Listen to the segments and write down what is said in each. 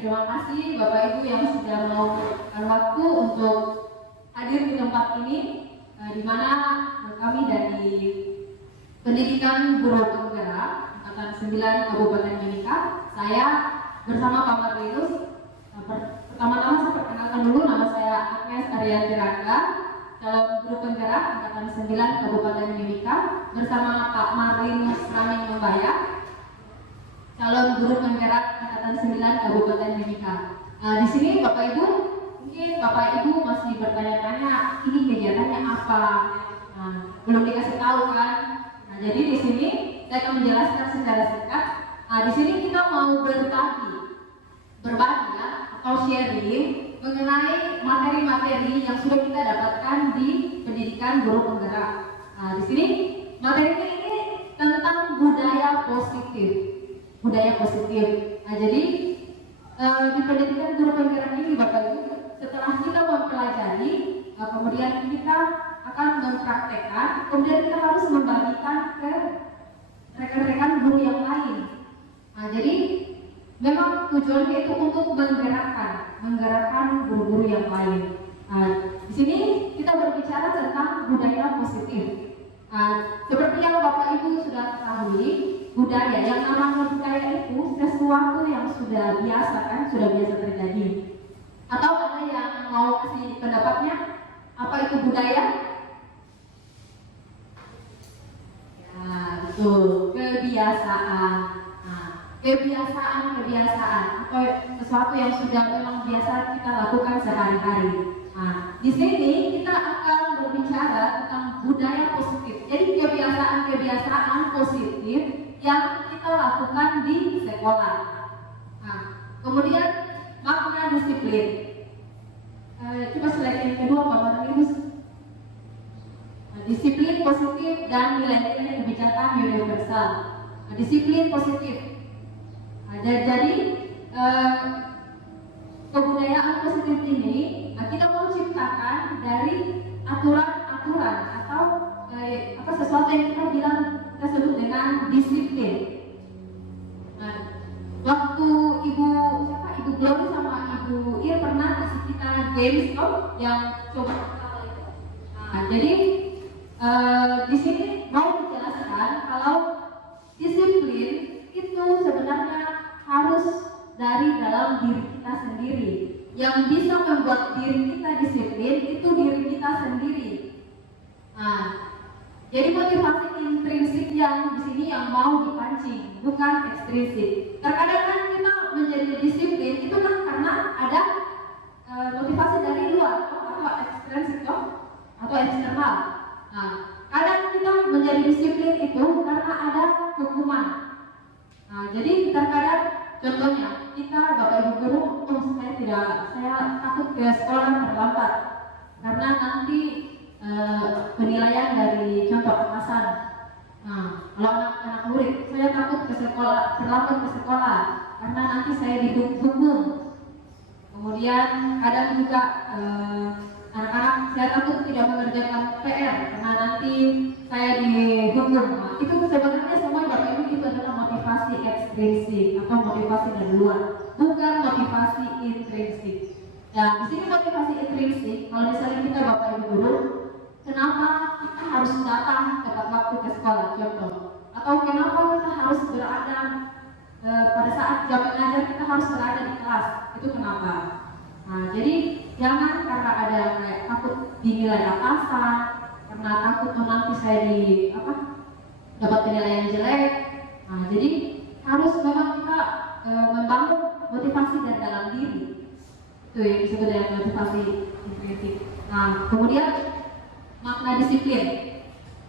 terima kasih Bapak Ibu yang sudah mau waktu untuk hadir di tempat ini, di mana kami dari Pendidikan Guru Penggerak Angkatan 9 Kabupaten Mimika, saya bersama Pak Marlinus. Pertama-tama saya perkenalkan dulu, nama saya Agnes Ariyanti Rangga, calon Guru Penggerak Angkatan 9 Kabupaten Mimika, bersama Pak Marlinus Raming Membaya, calon Guru Penggerak Angkatan 9 Kabupaten Mimika. Di sini Bapak Ibu, mungkin Bapak Ibu masih bertanya-tanya ini kegiatannya apa? Belum dikasih tahu kan? Jadi di sini saya akan menjelaskan secara singkat. Di sini kita mau berbagi ya, atau sharing mengenai materi-materi yang sudah kita dapatkan di Pendidikan Guru Penggerak. Di sini materinya ini tentang budaya positif. Jadi di Pendidikan Guru Penggerak ini Bapak Ibu, setelah kita mempelajari, kemudian kita akan mempraktekkan, kemudian kita harus membagikan ke rekan-rekan guru yang lain. Jadi memang tujuannya itu untuk menggerakkan guru-guru yang lain. Di sini kita berbicara tentang budaya positif. Seperti yang Bapak Ibu sudah ketahui, budaya, yang namanya budaya itu sesuatu yang sudah biasa terjadi. Atau ada yang mau kasih pendapatnya? Apa itu budaya? Ya, betul, kebiasaan. Kebiasaan atau sesuatu yang sudah memang biasa kita lakukan sehari-hari. Di sini kita akan berbicara tentang budaya positif. Jadi kebiasaan positif yang kita lakukan di sekolah. Kemudian makna disiplin. Coba slide yang kedua Pak Marlinus. Disiplin positif dan nilai-nilai kebijakan universal. Disiplin positif. Jadi kebudayaan positif ini kita mau ciptakan dari aturan-aturan atau sesuatu yang kita sebut dengan disiplin. Waktu Ibu Glory sama Ibu Ir pernah kasih kita games yang coba itu. Jadi di sini mau dijelaskan kalau disiplin itu sebenarnya harus dari dalam diri kita sendiri. Yang bisa membuat diri kita disiplin itu diri kita sendiri. Jadi motivasi intrinsik yang di sini yang mau dipancing, bukan ekstrinsik. Terkadang kan kita menjadi disiplin itu kan karena ada motivasi dari luar atau ekstrinsik atau eksternal. Kadang kita menjadi disiplin itu karena ada hukuman. Jadi terkadang contohnya kita Bapak Ibu guru, saya takut ke sekolah terlambat karena nanti penilaian dari contoh atasan. Kalau anak murid, saya takut terlambat ke sekolah karena nanti saya dihukum. Kemudian kadang juga anak-anak saya takut tidak mengerjakan PR karena nanti saya dihukum. Itu sebenarnya semua Bapak Ibu itu adalah motivasi ekstrinsik atau motivasi dari luar, bukan motivasi intrinsik. Di sini motivasi intrinsik, kalau misalnya kita Bapak Ibu guru, kenapa kita harus datang tepat waktu ke sekolah, contoh, atau kenapa kita harus berada pada saat jam mengajar kita harus berada di kelas, itu kenapa? Jadi jangan karena ada kayak takut dinilai atasan, karena takut nanti saya dapat penilaian jelek. Jadi harus memang kita membangun motivasi dari dalam diri. Itu yang disebut dengan motivasi intrinsik. Kemudian makna disiplin.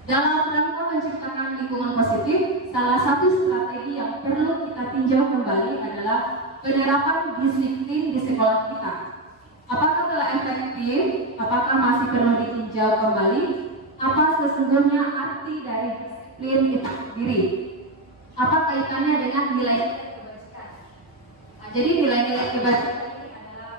Dalam rangka menciptakan lingkungan positif, salah satu strategi yang perlu kita tinjau kembali adalah penerapan disiplin di sekolah kita. Apakah telah efektif? Apakah masih perlu ditinjau kembali? Apa sesungguhnya arti dari disiplin itu sendiri? Apa kaitannya dengan nilai kebajikan? Jadi nilai-nilai kebajikan ini adalah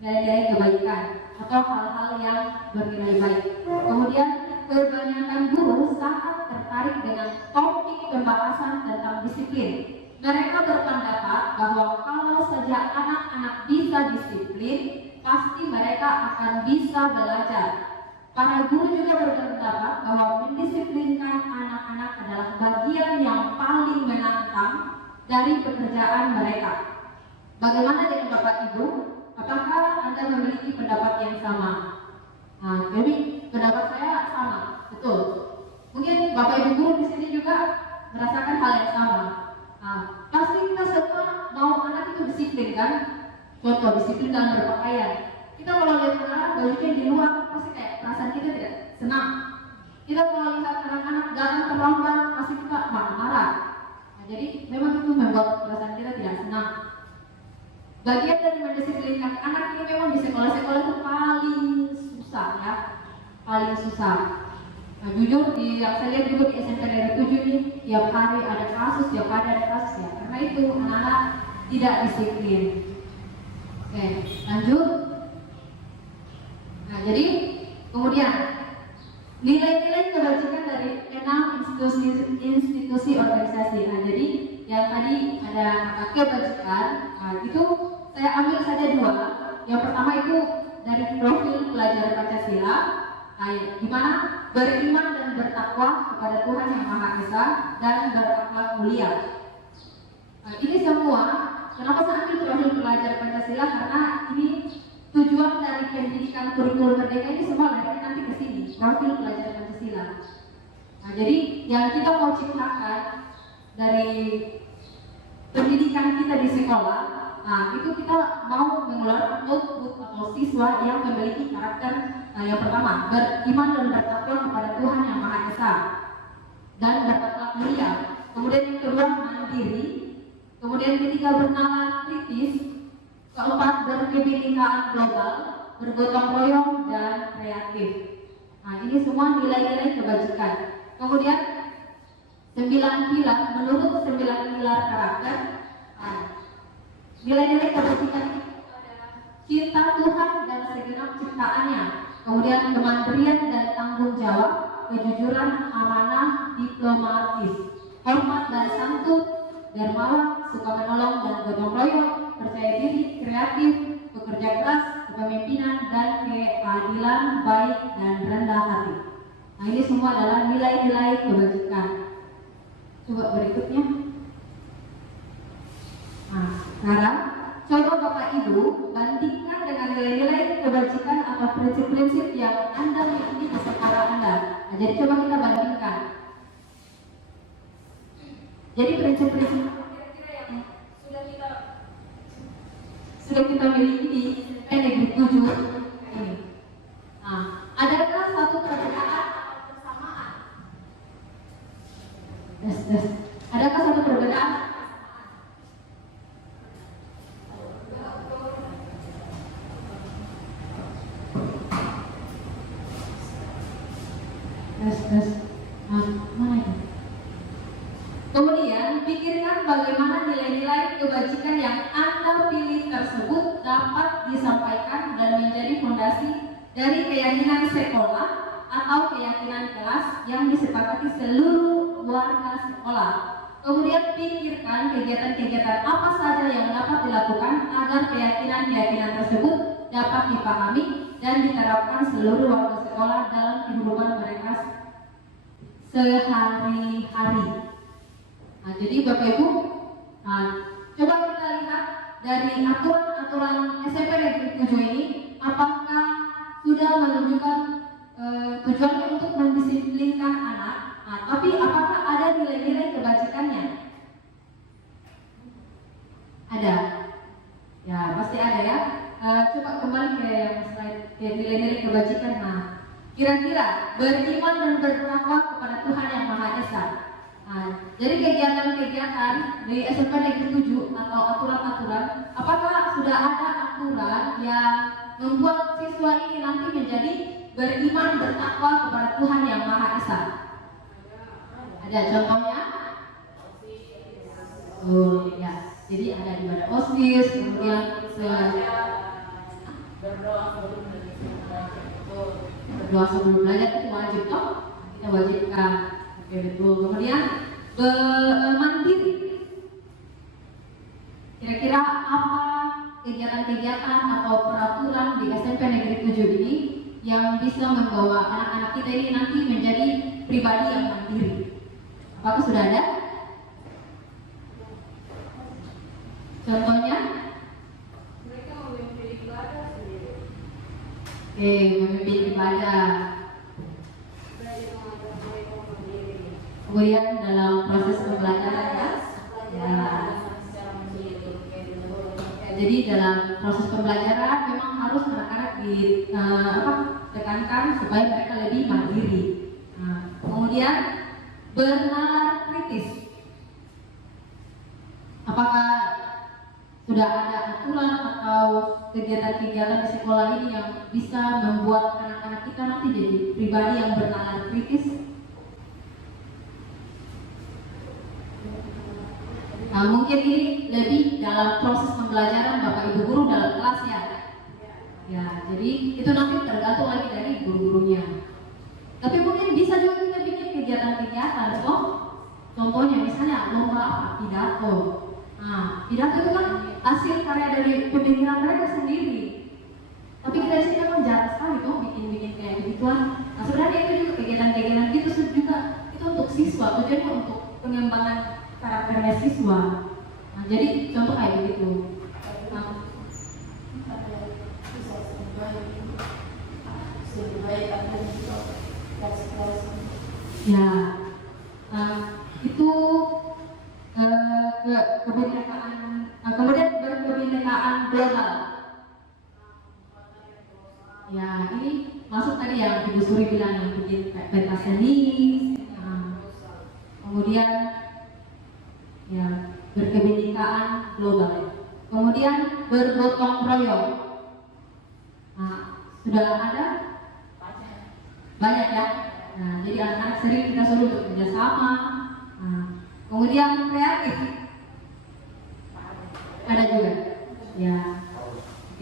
nilai-nilai kebaikan atau hal-hal yang bernilai baik. Kemudian kebanyakan guru sangat tertarik dengan topik pembahasan tentang disiplin. Mereka berpendapat bahwa kalau saja anak-anak bisa disiplin, pasti mereka akan bisa belajar. Para guru juga berpendapat bahwa mendisiplinkan anak-anak adalah bagian yang paling menantang dari pekerjaan mereka. Bagaimana dengan Bapak Ibu? Apakah Anda memiliki pendapat yang sama? Nah, jadi pendapat saya sama, betul. Mungkin Bapak Ibu guru di sini juga merasakan hal yang sama. Nah, pasti kita semua mau anak itu disiplin kan? Contoh disiplin dalam berpakaian. Kita kalau lihat anak bajunya di luar pasti kayak perasaan kita tidak senang. Kita kalau lihat anak-anak datang terlambat pasti kita marah-marah. Nah, jadi memang itu membuat perasaan kita tidak senang. Bagian dari mendisiplinkan anak ini memang di sekolah-sekolah itu paling susah ya, paling susah. Nah, jujur yang saya lihat juga di SMP Negeri 7 ini tiap hari ada kasus, tiap hari ada kasus ya. Karena itu anak-anak tidak disiplin. Oke, lanjut. Nah, jadi kemudian nilai-nilai kebajikan dari 6 institusi organisasi. Nah, jadi yang tadi ada kebajikan, itu saya ambil saja 2. Yang pertama itu dari profil pelajar Pancasila, di mana beriman dan bertakwa kepada Tuhan Yang Maha Esa dan berakhlak mulia. Ini semua, kenapa saya ambil profil pelajar Pancasila? Karena ini tujuan dari pendidikan kurikulum merdeka ini semua lari nanti ke sini, profil pelajar Pancasila. Nah, jadi yang kita mau ciptakan dari pendidikan kita di sekolah, itu kita mau mengeluarkan output atau siswa yang memiliki karakter yang pertama, beriman dan bertakwa kepada Tuhan Yang Maha Esa dan berakhlak mulia. Kemudian yang kedua, mandiri. Kemudian ketiga, bernalar kritis. Keempat, berkebinekaan global, bergotong royong dan kreatif. Nah, ini semua nilai-nilai kebajikan. Kemudian 9 pilar, menurut 9 pilar karakter, nilai-nilai kebajikan itu adalah cinta Tuhan dan segenap ciptaannya, kemudian kemandirian dan tanggung jawab, kejujuran, amanah, diplomatis, hormat dan santun, dermawan, suka menolong dan gotong royong, percaya diri, kreatif, bekerja keras, kepemimpinan, dan keadilan, baik dan rendah hati. Nah, ini semua adalah nilai-nilai kebajikan. Coba berikutnya. Nah, sekarang coba Bapak Ibu bandingkan dengan nilai-nilai kebajikan atau prinsip-prinsip yang Anda miliki di sekolah Anda. Nah, jadi coba kita bandingkan. Jadi prinsip-prinsip kira-kira yang sudah kita miliki di Negeri 7 ini. Nah, adakah satu perbedaan atau persamaan? Adakah satu perbedaan? Mana itu? Kemudian pikirkan bagaimana nilai-nilai kebajikan yang Anda pilih tersebut dapat disampaikan dan menjadi fondasi dari keyakinan sekolah atau keyakinan kelas yang disepakati seluruh warga sekolah. Kemudian pikirkan kegiatan-kegiatan apa saja yang dapat dilakukan agar keyakinan-keyakinan tersebut dapat dipahami dan diterapkan seluruh warga sekolah dalam kehidupan mereka sehari-hari. Nah, jadi Bapak Ibu, coba kita lihat dari aturan-aturan SMP Negeri 7 ini, apakah sudah menunjukkan tujuannya untuk mendisiplinkan anak, tapi apakah ada nilai-nilai kebajikannya? Ada, ya pasti ada ya. Coba kembali ke yang slide, ke nilai-nilai kebajikan. Nah, kira-kira beriman dan bertakwa kepada Tuhan Yang Maha Esa. Jadi kegiatan-kegiatan di SMP Negeri 7 atau aturan-aturan, apakah sudah ada aturan yang membuat siswa ini nanti menjadi beriman bertakwa kepada Tuhan Yang Maha Esa? Ada contohnya? Oh ya, jadi ada di mana OSIS, kemudian berdoa sebelum belajar itu wajib toh, kita wajibkan. Oke, betul. Kemudian mandiri. kira-kira apa kegiatan-kegiatan atau peraturan di SMP Negeri 7 ini yang bisa membawa anak-anak kita ini nanti menjadi pribadi yang mandiri? Apakah sudah ada? Contohnya? Mereka memimpin ibadah sendiri. Memimpin ibadah. Belajar mengajar mereka mandiri. Kemudian dalam proses pembelajaran ya. Jadi dalam proses pembelajaran memang harus anak-anak ditekankan supaya mereka lebih mandiri. Kemudian bernalar kritis. Apakah sudah ada aturan atau kegiatan-kegiatan di sekolah ini yang bisa membuat anak-anak kita nanti jadi pribadi yang bernalar kritis? Mungkin ini lebih dalam proses pembelajaran Bapak Ibu guru dalam kelas ya. Ya, jadi itu nanti tergantung lagi dari guru-gurunya. Tapi mungkin bisa juga kita bikin kegiatan-kegiatan, contohnya misalnya lomba pidato. Pidato itu kan hasil karya dari pemikiran mereka sendiri. Tapi kita di sini kan jarang sekali bikin kayak begituan. Sebenarnya itu juga kegiatan-kegiatan gitu juga itu untuk siswa, tujuannya untuk pengembangan karakternya siswa. Jadi contoh kayak begitu. Ya, itu kebinekaan, kemudian berkebinekaan global. Ya, ini masuk tadi yang Ibu Suri bilang yang bikin pentas tenis. Kemudian ya berkebinekaan global. Kemudian bergotong royong. Sudah ada banyak ya. Jadi anak-anak sering kita suruh bekerja sama. Kemudian kreatif ada juga. Ya,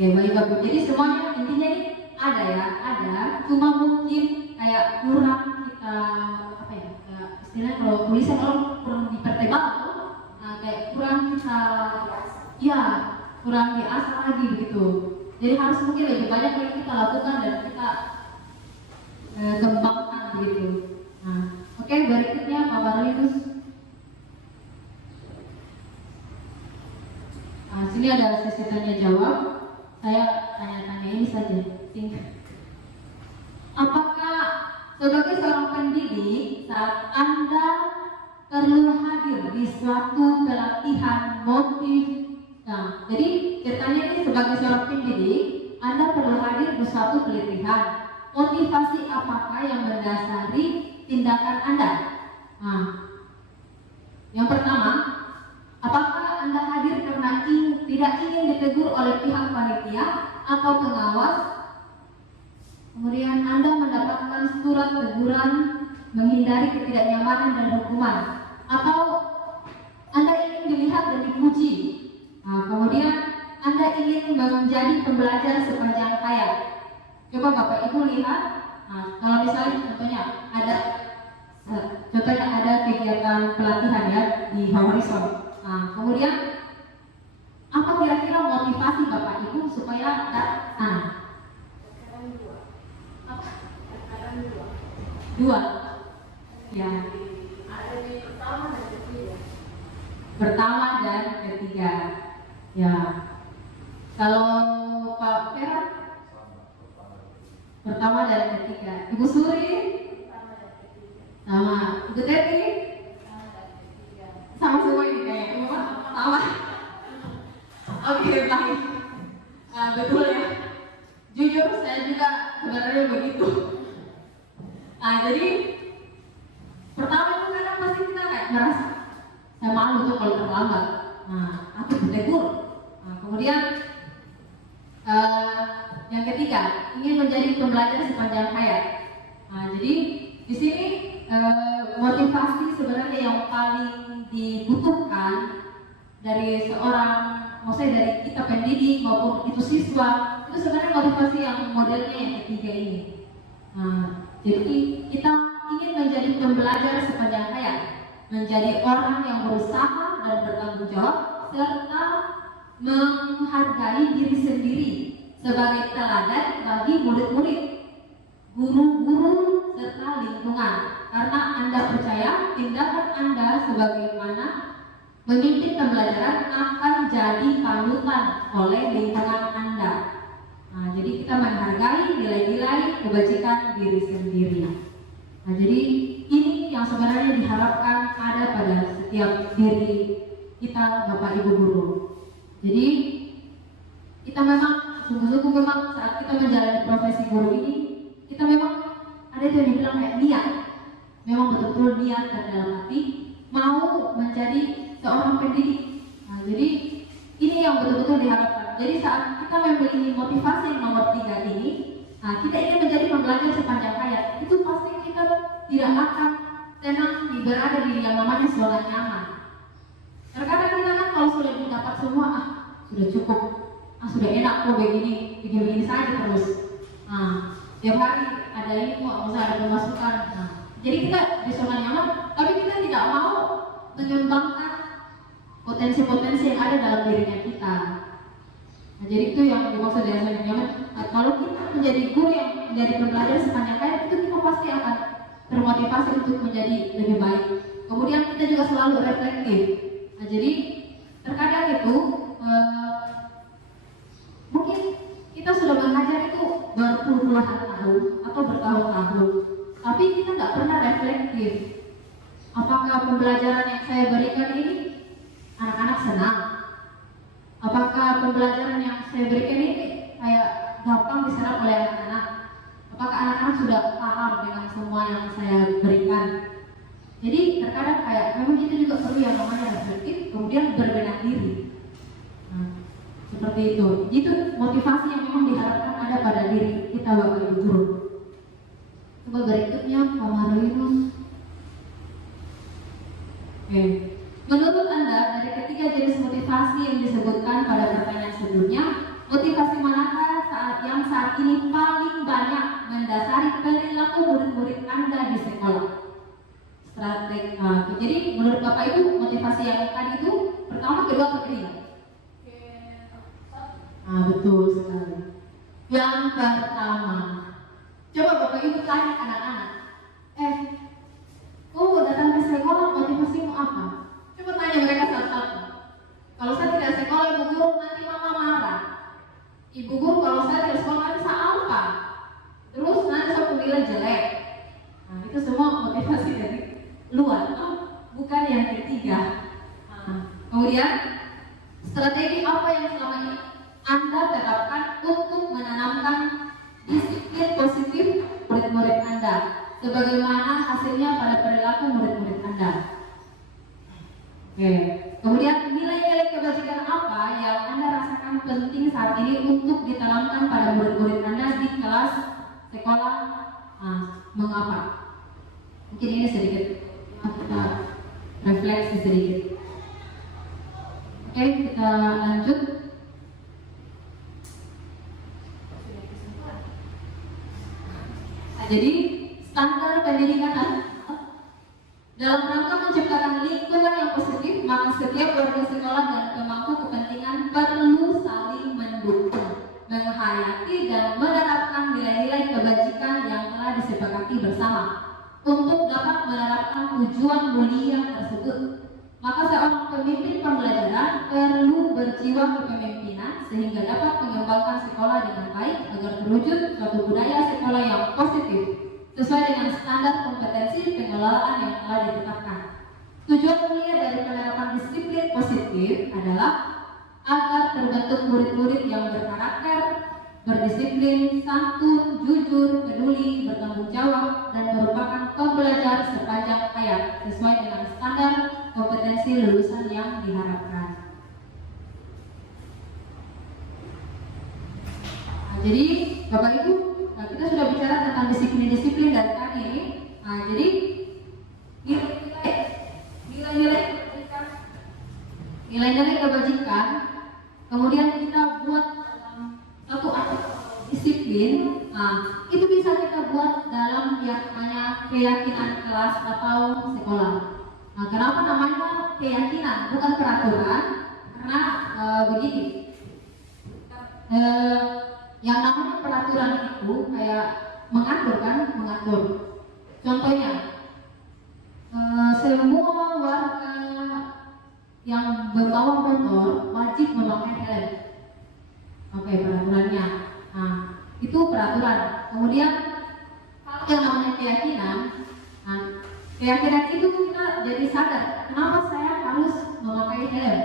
baik. Jadi semuanya intinya ini ada ya, ada. Cuma mungkin kayak kurang kita istilahnya kalau tulisan orang kurang dipertebal kayak kurang kita kurang diasah lagi begitu. Jadi harus mungkin lebih banyak yang kita lakukan dan kita kembangkan begitu. Oke, berikutnya Pak Barlinus. Sini ada sesi tanya jawab. Saya tanya-tanya ini saja singkat. Apakah sebagai seorang pendidik saat Anda perlu hadir di suatu pelatihan motif? Jadi ceritanya ini sebagai seorang pendidik, Anda perlu hadir di suatu pelatihan. Motivasi apakah yang mendasari tindakan Anda? Yang pertama, apakah Anda hadir karena tidak ingin ditegur oleh pihak panitia atau pengawas? Kemudian Anda mendapatkan surat teguran menghindari ketidaknyamanan dan hukuman, atau Anda ingin dilihat dan dipuji. Kemudian Anda ingin menjadi pembelajar sepanjang hayat. Coba Bapak Ibu lihat, kalau misalnya contohnya ada kegiatan pelatihan ya di Horizon. Kemudian apa kira-kira motivasi Bapak Ibu supaya dua? Ya. Ada di pertama dan ketiga. Pertama dan ketiga. Ya. Kalau Pak Vera? Pertama dan ketiga. Ibu Suri? Sama. Ibu Teti? Sama semua ini kayaknya. Sama. Oke, baik. Betul ya. Jujur saya juga sebenarnya begitu. Jadi pertama itu kadang pasti kita kayak merasa saya malu tuh kalau terlambat. Aku ditegur. Kemudian yang ketiga, ingin menjadi pembelajar sepanjang hayat. Jadi di sini motivasi sebenarnya yang paling dibutuhkan dari seorang, maksudnya dari kita pendidik maupun itu siswa, itu sebenarnya motivasi yang modelnya yang ketiga ini. Jadi kita ingin menjadi pembelajar sepanjang hayat, menjadi orang yang berusaha dan bertanggung jawab, serta menghargai diri sendiri sebagai teladan bagi murid-murid, guru-guru, serta lingkungan. Karena Anda percaya tindakan Anda sebagaimana memimpin pembelajaran akan jadi panutan oleh lingkungan Anda. Nah, jadi kita menghargai nilai-nilai kebajikan diri sendiri. Nah, jadi ini yang sebenarnya diharapkan ada pada setiap diri kita, Bapak Ibu guru. Jadi kita memang sungguh-sungguh memang saat kita menjalani profesi guru ini, kita memang ada yang dibilang kayak niat, memang betul-betul niat dan dalam hati mau menjadi seorang pendidik. Nah, jadi ini yang betul-betul diharapkan. Jadi saat kita memiliki motivasi yang nomor 3 ini, nah, kita ingin menjadi pembelajar sepanjang hayat, itu pasti kita tidak akan tenang berada di yang namanya zona nyaman. Terkadang kita kan kalau sudah mendapat semua, sudah cukup, sudah enak kok begini saja terus. Nah, tiap hari ada ini kok, nggak usah ada pemasukan. Nah, jadi kita di zona nyaman, tapi kita tidak mau mengembangkan potensi-potensi yang ada dalam dirinya kita. Nah, jadi itu yang dimaksud dengan zona nyaman. Nah, kalau kita menjadi guru yang menjadi pembelajar sepanjang hayat, itu kita pasti akan termotivasi untuk menjadi lebih baik. Kemudian kita juga selalu reflektif. Nah, jadi terkadang itu mungkin kita sudah mengajar itu berpuluh-puluhan tahun atau bertahun-tahun, tapi kita nggak pernah reflektif. Apakah pembelajaran yang saya berikan ini anak-anak senang? Apakah pembelajaran yang saya berikan ini kayak gampang diserap oleh anak-anak? Apakah anak-anak sudah paham dengan semua yang saya berikan? Jadi terkadang kayak memang kita juga perlu yang namanya reflektif, kemudian berbenah diri. Nah, seperti itu. Itu motivasi yang memang diharapkan ada pada diri kita, Bapak Ibu guru. Coba berikutnya, Pak Marlinus. Oke. Menurut Anda, dari ketiga jenis motivasi yang disebutkan pada pertanyaan sebelumnya, motivasi manakah saat ini paling banyak mendasari perilaku murid-murid Anda di sekolah? Strategi. Jadi menurut Bapak Ibu, motivasi yang tadi itu pertama, kedua, atau ketiga? Betul sekali. Yang pertama, coba Bapak Ibu tanya anak-anak, kamu datang ke sekolah motivasimu apa? Coba tanya mereka satu-satu. Kalau saya tidak sekolah, Ibu guru, nanti mama marah. Ibu guru, kalau saya tidak sekolah nanti saya apa? Terus nanti saya nilai jelek. Nah, itu semua motivasi dari luar, bukan yang ketiga. Kemudian strategi apa yang selama ini Anda terapkan untuk menanamkan disiplin positif murid-murid Anda, sebagaimana hasilnya pada perilaku murid-murid Anda? Oke. Kemudian nilai-nilai kebajikan apa yang Anda rasakan penting saat ini untuk ditanamkan pada murid-murid Anda di kelas sekolah? Mengapa? Mungkin ini sedikit kita refleksi sedikit. Oke, kita lanjut. Jadi standar pendidikan dalam rangka menciptakan lingkungan yang positif, maka setiap warga sekolah dan pemangku kepentingan perlu saling mendukung, menghayati dan menerapkan nilai-nilai kebajikan yang telah disepakati bersama untuk dapat menerapkan tujuan mulia tersebut. Maka seorang pemimpin pembelajaran perlu berjiwa kepemimpinan sehingga dapat mengembangkan sekolah dengan baik agar terwujud suatu budaya sekolah yang positif sesuai dengan standar kompetensi pengelolaan yang telah ditetapkan. Tujuan mulia dari penerapan disiplin positif adalah agar terbentuk murid-murid yang berkarakter, berdisiplin, santun, jujur, peduli, bertanggung jawab, dan merupakan pembelajar sepanjang hayat sesuai dengan standar kompetensi lulusan yang diharapkan. Jadi Bapak Ibu, kita sudah bicara tentang disiplin-disiplin dari tadi. Jadi nilai-nilai kebajikan, kemudian kita buat satu disiplin. Itu bisa kita buat dalam yang namanya keyakinan kelas atau sekolah. Kenapa namanya keyakinan, bukan peraturan? Karena Karena begini, yang namanya peraturan itu kayak mengatur kan, mengatur. Contohnya, semua warga yang membawa motor wajib memakai helm. Oke, peraturannya. Nah, itu peraturan. Kemudian kalau yang namanya keyakinan, nah, keyakinan itu kita jadi sadar kenapa saya harus memakai helm.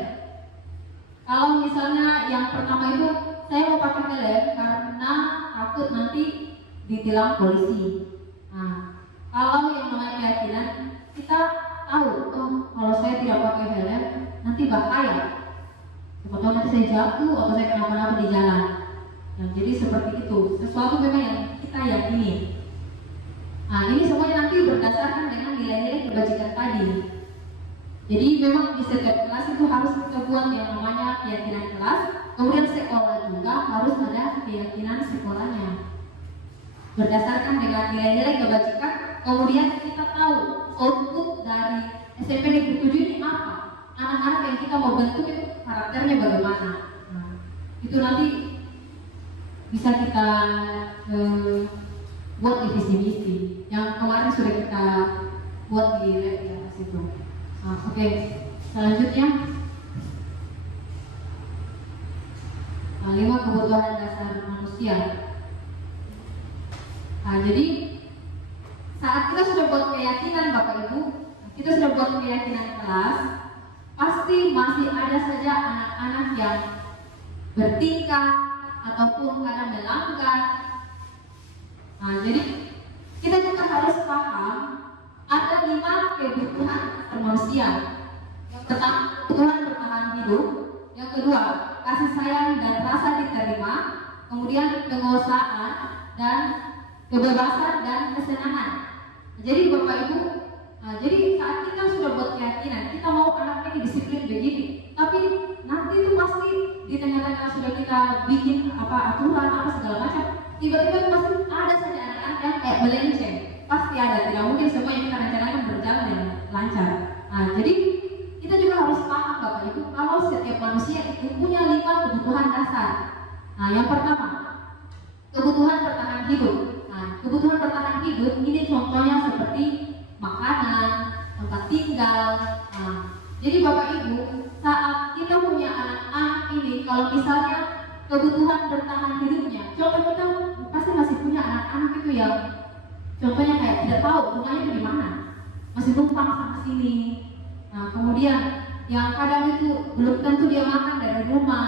Kalau misalnya yang pertama itu saya mau pakai helm karena takut nanti ditilang polisi. Nah, kalau yang namanya keyakinan kita tahu, oh kalau saya tidak pakai helm nanti bahaya. Siapa tahu nanti saya jatuh atau saya kenapa-napa di jalan. Nah, jadi seperti itu. Sesuatu memang yang kita yakini. Nah, ini semuanya nanti berdasarkan dengan nilai-nilai kebajikan tadi. Jadi memang di setiap kelas itu harus kita buat yang namanya keyakinan kelas. Kemudian sekolah juga harus ada keyakinan sekolahnya. Berdasarkan dengan nilai-nilai kebajikan, kemudian kita tahu output dari SMP Negeri 7 ini apa. Anak-anak yang kita mau bentuk itu karakternya bagaimana. Nah, itu nanti bisa kita buat di visi misi yang kemarin sudah kita buat di lab ya situ. Nah, oke. Selanjutnya 5 kebutuhan dasar manusia. Nah, jadi saat kita sudah buat keyakinan Bapak Ibu, kita sudah buat keyakinan kelas, pasti masih ada saja anak-anak yang bertingkah ataupun kadang melanggar. Nah, jadi kita juga harus paham ada 5 kebutuhan manusia. Yang pertama, kebutuhan bertahan hidup. Yang kedua, kasih sayang dan rasa diterima. Kemudian penguasaan dan kebebasan dan kesenangan. Jadi Bapak Ibu, jadi saat kita sudah buat keyakinan, kita mau anak ini disiplin begini, tapi nanti itu pasti di tengah-tengah sudah kita bikin aturan segala macam, tiba-tiba pasti ada saja anak-anak yang kayak melenceng, pasti ada. Tidak mungkin semua yang kita rencanakan berjalan yang lancar. Nah, jadi kita juga harus paham Bapak Ibu kalau setiap manusia itu punya 5 kebutuhan dasar. Nah, yang pertama, kebutuhan bertahan hidup. Nah, kebutuhan bertahan hidup ini contohnya seperti makanan, tempat tinggal. Nah, jadi Bapak Ibu, saat kita punya anak-anak ini, kalau misalnya kebutuhan bertahan hidupnya, contoh kita pasti masih punya anak-anak itu yang contohnya kayak tidak tahu rumahnya itu di mana, masih numpang sana sini. Nah, kemudian yang kadang itu belum tentu dia makan dari rumah.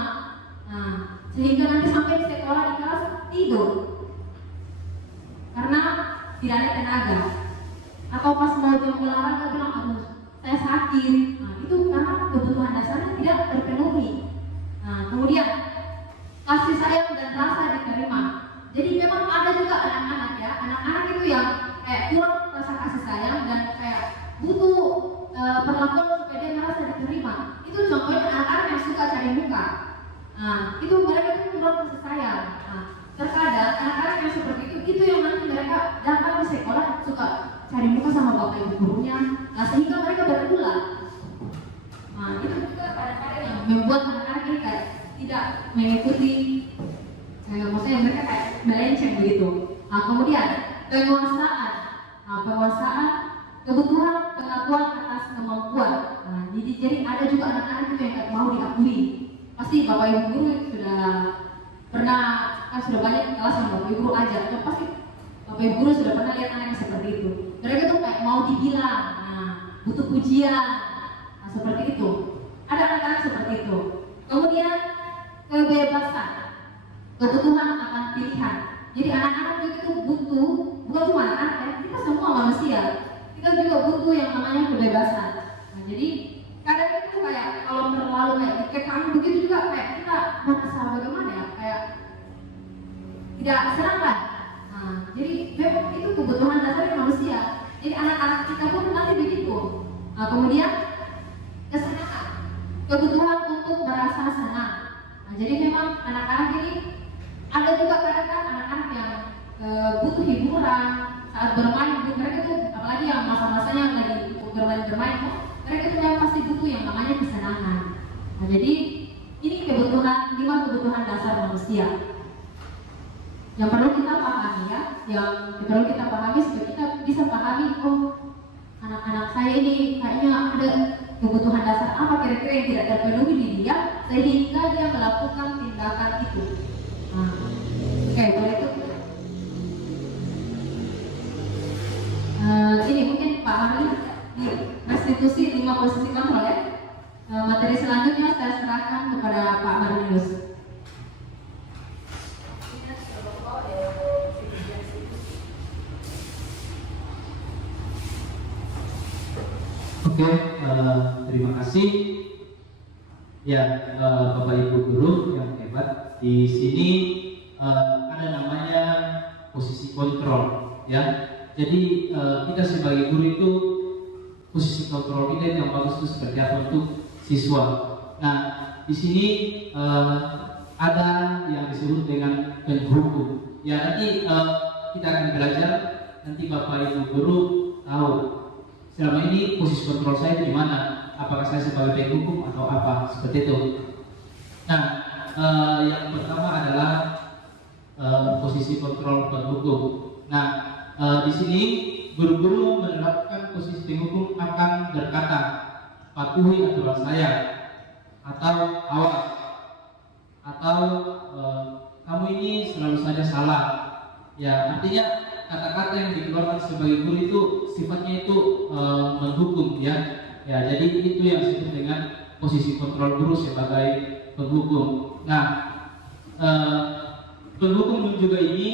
Nah, sehingga nanti sampai di sekolah di kelas tidur karena tidak ada tenaga, atau pas mau jam olahraga bilang aduh saya sakit. Nah, itu karena kebutuhan dasarnya tidak terpenuhi. Nah, kemudian kasih sayang dan rasa diterima. Jadi memang ada juga anak-anak ya, anak-anak itu yang kayak kurang rasa kasih sayang dan kayak butuh perlakuan supaya dia merasa diterima. Itu contohnya anak-anak yang suka cari muka. Nah, itu mereka itu kurang kasih sayang. Nah, terkadang anak-anak yang seperti itu yang nanti mereka datang di sekolah suka cari muka sama bapak ibu gurunya. Nah, sehingga mereka berulang. Nah, itu juga kadang-kadang yang membuat anak-anak ini kayak tidak mengikuti, maksudnya mereka kayak melenceng begitu. Nah, kemudian penguasaan. Nah, penguasaan kebutuhan pengakuan atas kemampuan. Nah, jadi ada juga anak-anak itu yang mau diakui. Pasti bapak ibu guru sudah pernah, kan sudah banyak kelas yang bapak ibu guru ajar, atau pasti bapak ibu guru sudah pernah lihat anak yang seperti itu. Mereka tuh kayak mau dibilang, butuh pujian, seperti itu. Ada anak-anak seperti itu. Kemudian kebebasan, kebutuhan akan pilihan. Jadi anak-anak itu butuh, bukan cuma anak ya, kita semua manusia, kita juga butuh yang namanya kebebasan. Nah, jadi kadang itu kayak kalau terlalu kayak dikekang begitu juga kayak kita merasa bagaimana ya, kayak tidak senang lah. Nah, jadi memang itu kebutuhan dasar manusia. Jadi anak-anak kita pun nanti begitu. Nah, kemudian kesenangan, kebutuhan untuk merasa senang. Nah, jadi memang anak-anak ini ada juga kadang-kadang anak-anak yang butuh hiburan saat bermain. Mereka tuh apalagi yang masa-masanya lagi bermain, mereka tuh yang pasti butuh yang namanya kesenangan. Nah, jadi kebutuhan dasar manusia. Yang perlu kita pahami ya, yang perlu kita pahami supaya kita bisa pahami, oh anak-anak saya ini kayaknya ada kebutuhan dasar apa kira-kira yang tidak terpenuhi di dia sehingga dia melakukan tindakan itu. Nah, oke, boleh itu. Ini mungkin Pak Marli di restitusi 5 posisi kontrol ya. Materi selanjutnya saya serahkan kepada Pak Marlius. Oke, terima kasih. Ya, Bapak Ibu guru yang hebat, di sini ada namanya posisi kontrol, ya. Jadi kita sebagai guru itu posisi kontrol kita yang bagus itu seperti apa untuk siswa. Nah, di sini ada yang disebut dengan penghukum. Ya, nanti kita akan belajar. Nanti Bapak Ibu guru tahu selama ini posisi kontrol saya di mana. Apakah saya sebagai penghukum atau apa seperti itu. Nah, yang pertama adalah posisi kontrol penghukum. Nah, di sini guru-guru menerapkan posisi penghukum akan berkata, patuhi aturan saya, atau awas, atau kamu ini selalu saja salah. Ya, artinya kata-kata yang dikeluarkan sebagai guru itu sifatnya itu menghukum, ya. Ya, jadi itu yang disebut dengan posisi kontrol guru sebagai penghukum. Nah, penghukum juga ini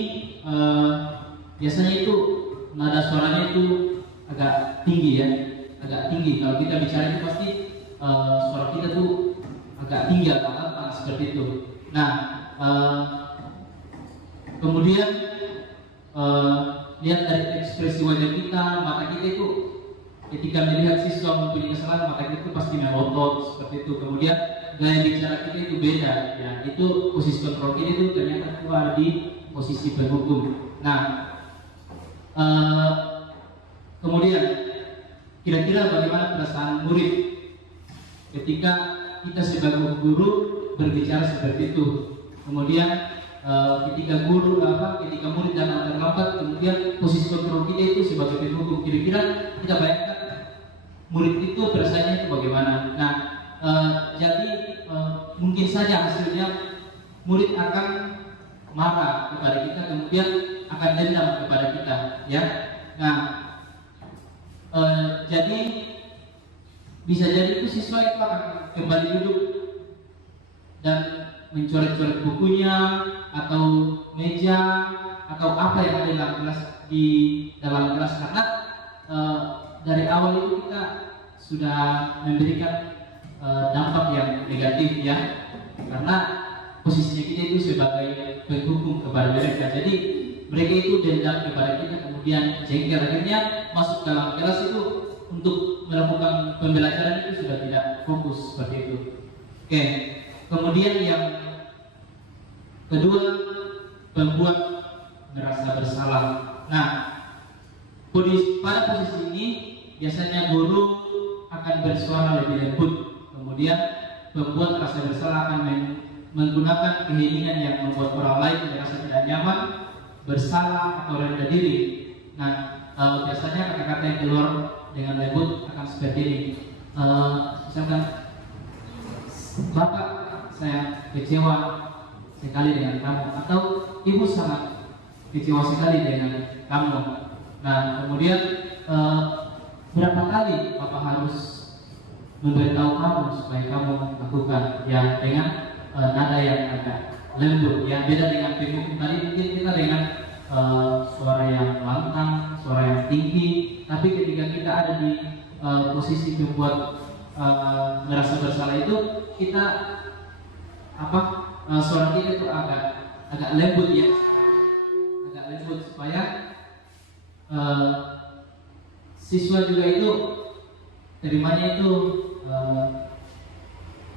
biasanya itu nada suaranya itu agak tinggi, ya, agak tinggi. Kalau kita bicara itu pasti suara kita tuh agak tinggi atau lantang seperti itu. Nah, kemudian lihat dari ekspresi wajah kita, mata kita itu ketika melihat siswa mempunyai kesalahan, mata kita itu pasti melotot seperti itu. Kemudian gaya bicara kita itu beda, ya. Itu posisi kontrol kita itu ternyata keluar di posisi penghukum. Nah, kemudian kira-kira bagaimana perasaan murid ketika kita sebagai guru berbicara seperti itu. Kemudian ketika ketika murid datang terlambat, kemudian posisi kontrol kita itu sebagai penghukum, kira-kira kita bayangkan murid itu perasaannya itu bagaimana. Nah, jadi mungkin saja hasilnya murid akan marah kepada kita, kemudian akan dendam kepada kita, ya. Nah, jadi bisa jadi itu siswa itu akan kembali duduk dan mencoret-coret bukunya atau meja atau apa yang ada dalam kelas karena dari awal itu kita sudah memberikan dampak yang negatif, ya, karena posisinya kita itu sebagai penghukum kepada mereka. Jadi mereka itu dendam kepada kita, kemudian jengkel, akhirnya masuk dalam kelas itu untuk melakukan pembelajaran itu sudah tidak fokus seperti itu. Oke. Kemudian yang kedua, membuat merasa bersalah. Nah, pada posisi ini biasanya guru akan bersuara lebih lembut, kemudian membuat rasa bersalah akan menggunakan keheningan yang membuat orang lain merasa tidak nyaman, bersalah atau rendah diri. Nah, biasanya kata-kata yang keluar dengan lembut akan seperti ini. Misalkan, Bapak, saya kecewa sekali dengan kamu, atau Ibu sangat kecewa sekali dengan kamu. Nah, kemudian berapa kali Bapak harus memberitahu kamu supaya kamu lakukan, ya, dengan nada yang agak lembut, ya. Beda dengan penghukum tadi, mungkin kita dengan suara yang lantang, suara yang tinggi. Tapi ketika kita ada di posisi membuat merasa bersalah itu, kita suara kita itu agak lembut, ya, agak lembut supaya siswa juga itu terimanya itu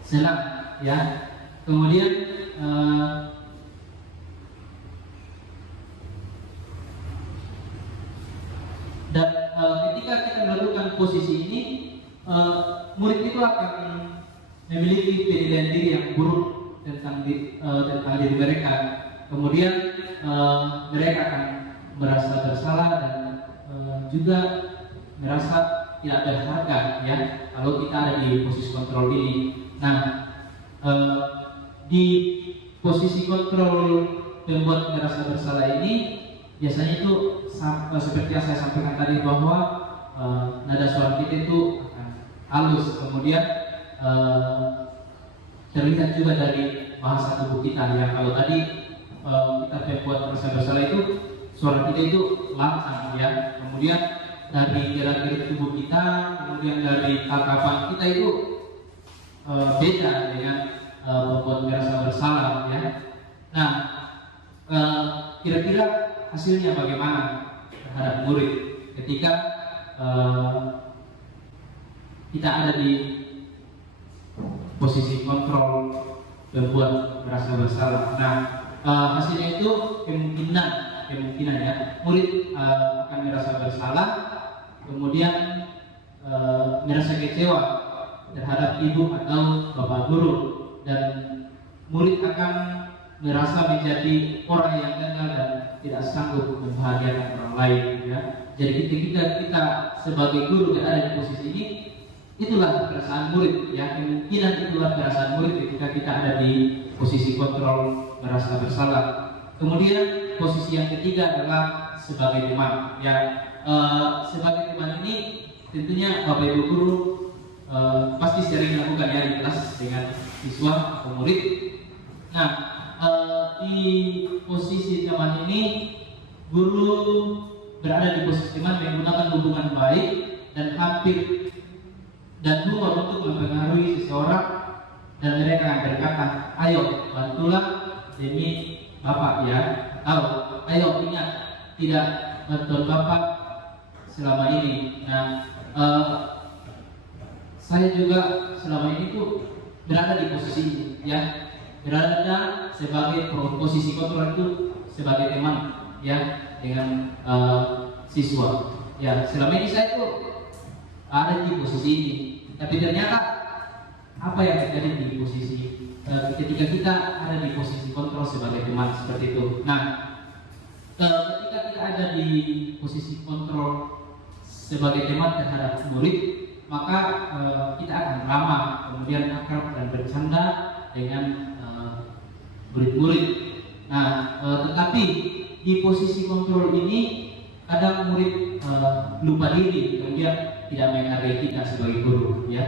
senang, ya. Kemudian dan ketika kita melakukan posisi ini, murid itu akan memiliki penilaian diri yang buruk tentang diri mereka. Kemudian mereka akan merasa bersalah dan juga merasa tidak berharga ya kalau kita ada di posisi kontrol ini. Nah, di posisi kontrol pembuat merasa bersalah ini biasanya itu seperti yang saya sampaikan tadi bahwa nada suara kita itu akan halus, kemudian terlihat juga dari bahasa tubuh kita ya. Kalau tadi kita membuat merasa bersalah itu suara kita itu lantang ya, kemudian dari gerak-gerik tubuh kita, kemudian dari tatapan kita itu beda dengan membuat merasa bersalah ya. Nah, kira-kira hasilnya bagaimana terhadap murid ketika kita ada di posisi kontrol membuat merasa bersalah? Nah, hasilnya itu kemungkinan ya, murid akan merasa bersalah, kemudian merasa kecewa terhadap ibu atau bapak guru, dan murid akan merasa menjadi orang yang gagal dan tidak sanggup membahagiakan orang lain ya. Jadi ketika kita sebagai guru yang ada di posisi ini, itulah perasaan murid ya, kemungkinan itulah perasaan murid ketika kita ada di posisi kontrol merasa bersalah. Kemudian posisi yang ketiga adalah sebagai teman ya. Sebagai teman ini tentunya Bapak Ibu guru pasti sering lakukan ya di kelas dengan siswa atau murid. Nah, di posisi teman ini guru berada di posisi teman menggunakan hubungan baik dan hampir dan humor untuk mempengaruhi seseorang, dan mereka akan berkata, ayo bantulah demi Bapak ya, atau ayo ingat tidak bantuan Bapak selama ini. Nah, saya juga selama ini tuh berada di posisi ini ya, berada sebagai posisi kontrol itu sebagai teman ya dengan siswa ya. Selama ini saya tuh ada di posisi ini, tapi ternyata apa yang terjadi di posisi ketika kita ada di posisi kontrol sebagai teman seperti itu. Nah, ketika kita ada di posisi kontrol sebagai teman terhadap murid, maka kita akan ramah, kemudian akrab dan bercanda dengan murid-murid. Nah, tetapi di posisi kontrol ini kadang murid lupa diri, kemudian tidak menghargai kita sebagai guru ya.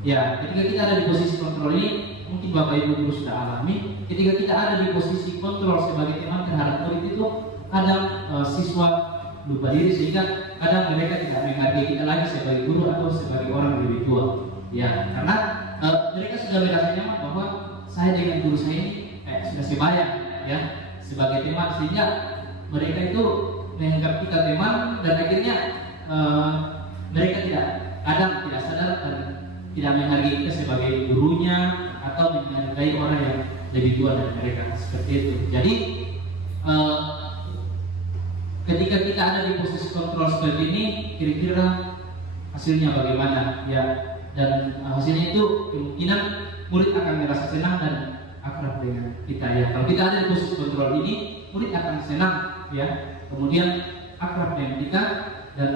Ya, ketika kita ada di posisi kontrol ini, mungkin Bapak Ibu guru sudah alami, ketika kita ada di posisi kontrol sebagai teman terhadap murid itu kadang siswa lupa diri, sehingga kadang mereka tidak menghargai kita lagi sebagai guru atau sebagai orang yang lebih tua ya, karena mereka sudah merasa nyaman bahwa saya dengan guru saya ini sudah sebaya ya sebagai teman, sehingga mereka itu menganggap kita teman, dan akhirnya mereka tidak sadar dan tidak menghargai kita sebagai gurunya atau menghargai orang yang lebih tua dari mereka seperti itu. Jadi ketika kita ada di posisi kontrol seperti ini, kira-kira hasilnya bagaimana ya? Dan hasilnya itu kemungkinan murid akan merasa senang dan akrab dengan kita ya. Kalau kita ada di posisi kontrol ini, murid akan senang ya, kemudian akrab dengan kita, dan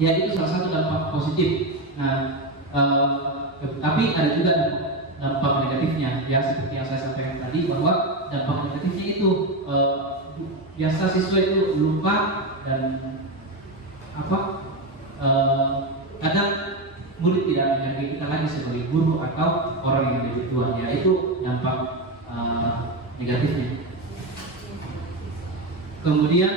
ya itu salah satu dampak positif. Nah, tapi ada juga dampak negatifnya ya, seperti yang saya sampaikan tadi bahwa dampak negatifnya itu biasa siswa itu lupa dan kadang murid tidak menghargai kita lagi sebagai guru atau orang yang lebih tua ya, itu dampak negatifnya. Kemudian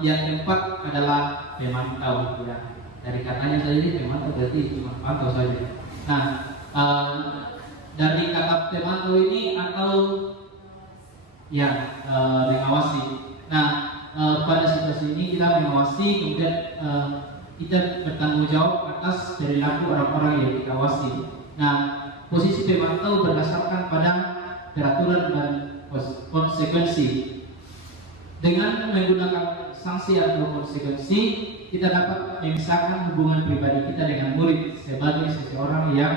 yang keempat adalah memantau ya. Dari katanya tadi memantau berarti cuma pantau saja. Nah, dari kata memantau ini atau ya mengawasi. Nah, pada situasi ini kita mengawasi, kemudian kita bertanggung jawab atas perilaku orang-orang yang kita awasi. Nah, posisi pemantau berdasarkan pada peraturan dan konsekuensi. Dengan menggunakan sanksi atau konsekuensi, kita dapat memisahkan hubungan pribadi kita dengan murid sebagai seseorang yang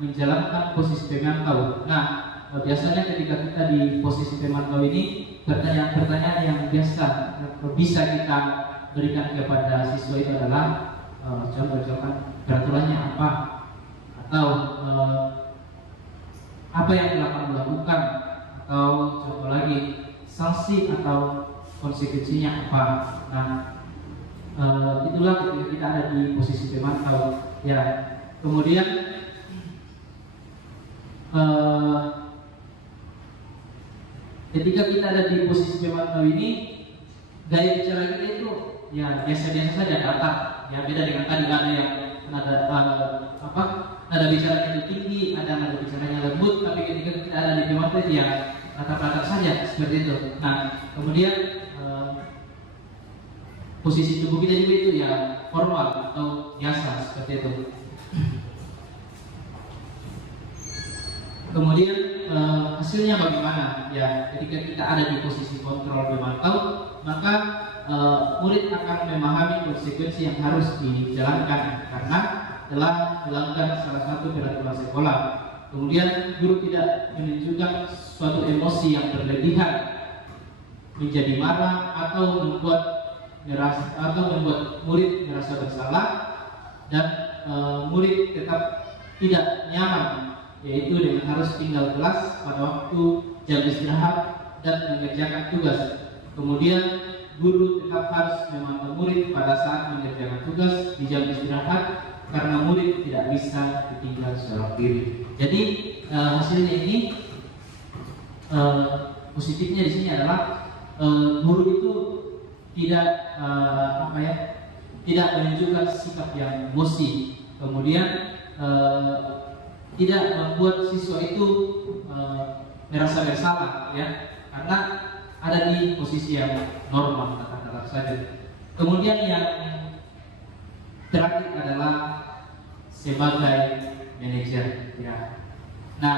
menjalankan posisi pemantau. Nah, biasanya ketika kita di posisi pemantau ini, pertanyaan-pertanyaan yang biasa bisa kita berikan kepada siswa itu adalah contoh-contoh peraturannya apa, atau apa yang telah kamu lakukan, atau contoh lagi sanksi atau konsekuensinya apa. Nah, itulah ketika kita ada di posisi pemantau. Ya, kemudian ketika kita ada di posisi pemantau ini, gaya bicara kita itu ya biasa-biasa saja, datar. Ya, beda dengan tadi ada yang nada bicaranya itu tinggi, ada nada bicaranya lembut, tapi ketika kita ada di pemantau itu ya datar-datar saja seperti itu. Nah, kemudian posisi tubuh kita juga itu ya formal atau biasa seperti itu. Kemudian hasilnya bagaimana? Ya, ketika kita ada di posisi kontrol pemantau, maka murid akan memahami konsekuensi yang harus dijalankan karena telah melanggar salah satu peraturan sekolah. Kemudian guru tidak menunjukkan suatu emosi yang berlebihan, menjadi marah atau membuat murid merasa bersalah, dan murid tetap tidak nyaman, yaitu dengan harus tinggal kelas pada waktu jam istirahat dan mengerjakan tugas. Kemudian guru tetap harus memantau murid pada saat mengerjakan tugas di jam istirahat karena murid tidak bisa ditinggal seorang diri. Jadi hasilnya ini positifnya di sini adalah guru itu tidak tidak menunjukkan sikap yang emosi, kemudian tidak membuat siswa itu merasa bersalah, ya, karena ada di posisi yang normal, katakanlah saja. Kemudian yang terakhir adalah sebagai manajer, ya. Nah,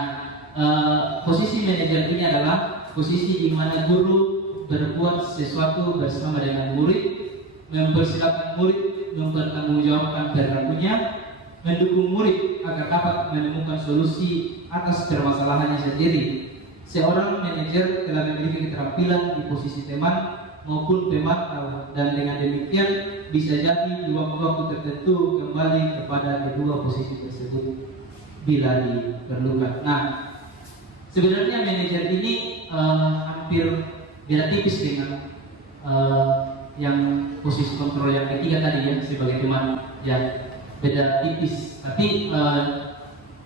posisi manajer ini adalah posisi di mana guru berbuat sesuatu bersama dengan murid, mempersilahkan murid mempertanggungjawabkan perilakunya, mendukung murid agar dapat menemukan solusi atas permasalahannya sendiri. Seorang manajer telah memiliki keterampilan di posisi teman maupun pemantau, dan dengan demikian bisa jadi di waktu-waktu tertentu kembali kepada kedua posisi tersebut bila diperlukan. Nah, sebenarnya manajer ini hampir beda tipis dengan yang posisi kontrol yang ketiga tadi, ya, sebagai teman, ya, beda tipis. Tapi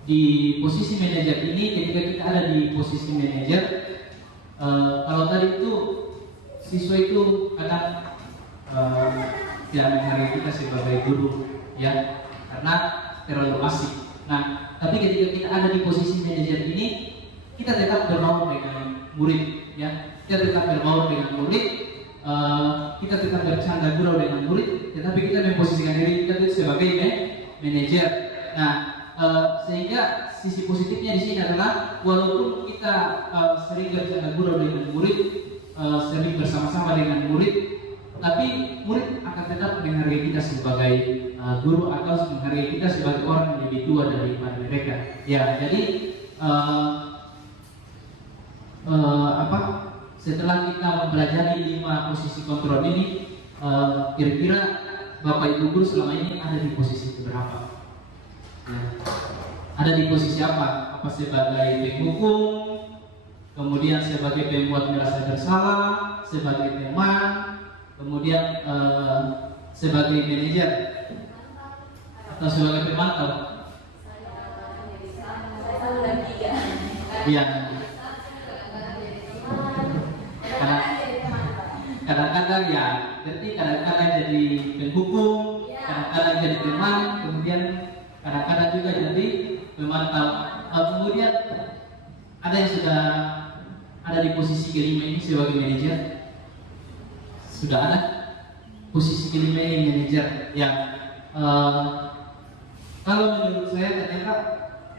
di posisi manajer ini, ketika kita ada di posisi manajer, kalau tadi itu siswa itu kadang tidak menghargai kita sebagai guru, ya, karena terlalu asik. Nah, tapi ketika kita ada di posisi manajer ini, kita tetap berbaur dengan murid, ya. Kita tetap berbaur dengan murid, kita tetap bercanda gurau dengan murid, tetapi kita memposisikan diri kita sebagai manajer. Nah, sehingga sisi positifnya di sini adalah walaupun kita sering bercanda gurau dengan murid, sering bersama-sama dengan murid, tapi murid akan tetap menghargai kita sebagai guru atau menghargai kita sebagai orang yang lebih tua daripada mereka. Ya, jadi setelah kita mempelajari 5 posisi kontrol ini, kira-kira Bapak Ibu guru selama ini ada di posisi berapa? Ya. Ada di posisi apa? Apa sebagai penghukum, kemudian sebagai pembuat merasa bersalah, sebagai teman, kemudian sebagai manajer, atau sebagai pemantau? Iya. Kadang-kadang ya, berarti kadang-kadang jadi penghukum, kadang-kadang jadi teman, kemudian kadang-kadang juga jadi pemantau. Kemudian ada yang sudah ada di posisi kelima ini sebagai manajer. Sudah ada posisi kelima ini manajer. Ya, kalau menurut saya ternyata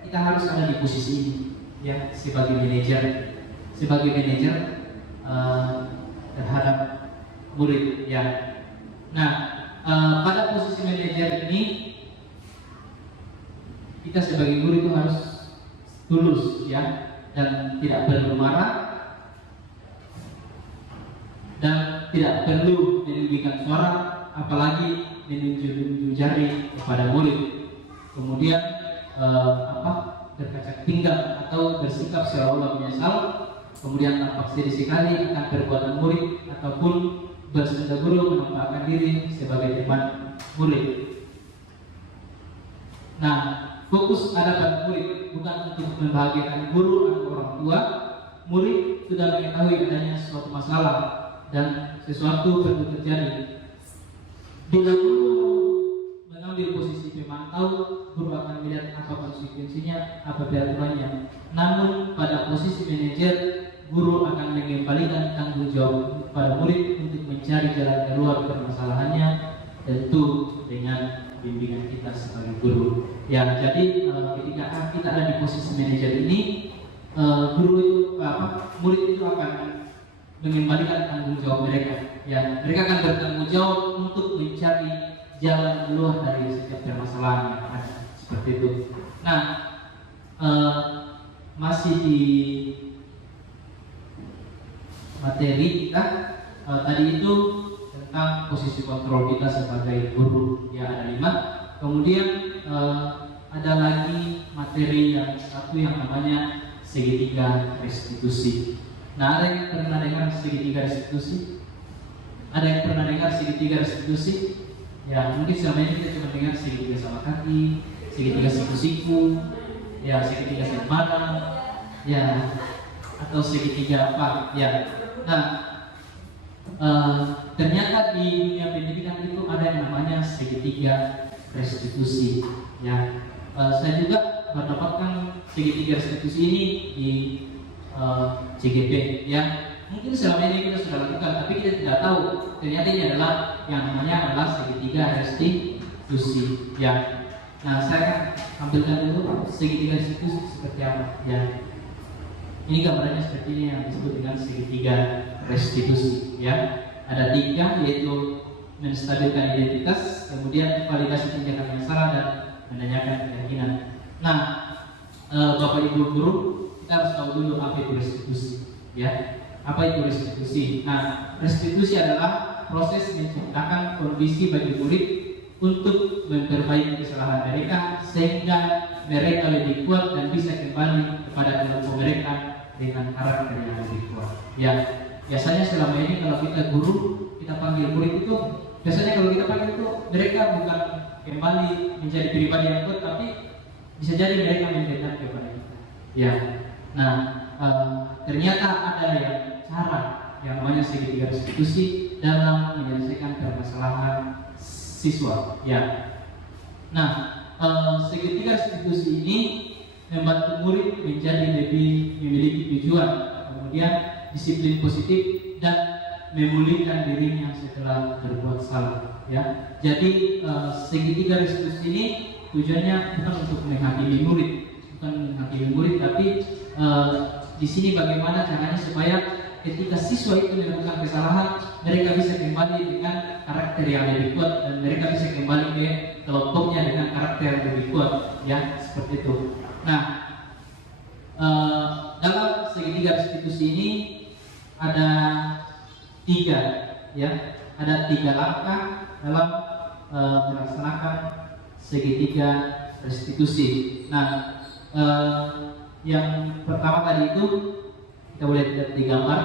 kita harus ada di posisi ini, ya, sebagai manajer. Sebagai manajer terhadap murid, ya. Nah, pada posisi manajer ini kita sebagai guru itu harus tulus ya, dan tidak perlu marah dan tidak perlu meninggikan suara, apalagi menunjuk jari kepada murid. Kemudian berkacak pinggang atau bersikap seolah-olah menyesal, kemudian tampak sedih sekali akan perbuatan murid ataupun bersenda guru menampakkan diri sebagai teman murid. Nah, fokus ada pada murid, bukan untuk membahagiakan guru atau orang tua. Murid sudah mengetahui adanya suatu masalah dan sesuatu perlu terjadi. Bila guru mengambil posisi pemantau, guru akan melihat apa konsekuensinya, apa peraturannya. Namun pada posisi manajer, guru akan mengembalikan tanggung jawab pada murid untuk mencari jalan keluar permasalahannya, tentu dengan bimbingan kita sebagai guru. Ya, jadi ketika kita ada di posisi manajer ini, guru itu murid itu akan mengembalikan tanggung jawab mereka. Ya, mereka akan bertanggung jawab untuk mencari jalan keluar dari setiap permasalahan yang ada, seperti itu. Nah, masih di materi kita tadi itu tentang posisi kontrol kita sebagai guru, ya ada 5. Kemudian ada lagi materi yang satu yang namanya segitiga restitusi. Nah, ada yang pernah dengar segitiga restitusi? Ada yang pernah dengar segitiga restitusi? Ya, mungkin selama ini kita cuma dengar segitiga sama kaki, segitiga siku-siku, ya segitiga sempana, ya atau segitiga apa? Ya. Nah, ternyata di dunia pendidikan itu ada yang namanya segitiga restitusi. Ya, saya juga mendapatkan segitiga restitusi ini di CGP. Ya, mungkin selama ini kita sudah lakukan, tapi kita tidak tahu ternyata ini adalah yang namanya adalah segitiga restitusi. Ya, nah saya akan tampilkan dulu segitiga restitusi seperti apa. Ya, ini gambarannya seperti ini yang disebut dengan segitiga restitusi. Ya, ada 3, yaitu menstabilkan identitas, kemudian validasi tindakan yang salah, dan menanyakan keyakinan. Nah, Bapak Ibu guru, kita harus tahu dulu apa itu restitusi. Ya, apa itu restitusi? Nah, restitusi adalah proses menciptakan kondisi bagi murid untuk memperbaiki kesalahan mereka sehingga mereka lebih kuat dan bisa kembali kepada kelompok mereka dengan karakter yang lebih kuat. Ya, biasanya selama ini kalau kita guru, kita panggil murid itu, biasanya kalau kita panggil itu mereka bukan kembali menjadi pribadi yang kuat, tapi bisa jadi mereka mendekat kepada kita. Ya, nah ternyata ada yang cara yang namanya segitiga restitusi dalam menyelesaikan permasalahan siswa. Ya, nah segitiga restitusi ini membantu murid menjadi lebih memiliki tujuan, kemudian disiplin positif dan memulihkan dirinya setelah berbuat salah. Ya, jadi segitiga restitusi ini tujuannya bukan untuk menghakimi murid, tapi di sini bagaimana caranya supaya ketika siswa itu melakukan kesalahan, mereka bisa kembali dengan karakter yang lebih kuat dan mereka bisa kembali ke kelompoknya dengan karakter yang lebih kuat. Ya, seperti itu. Nah, dalam segitiga restitusi ini ada 3, ya, ada 3 langkah dalam melaksanakan segitiga restitusi. Nah, yang pertama tadi itu kita boleh lihat di gambar.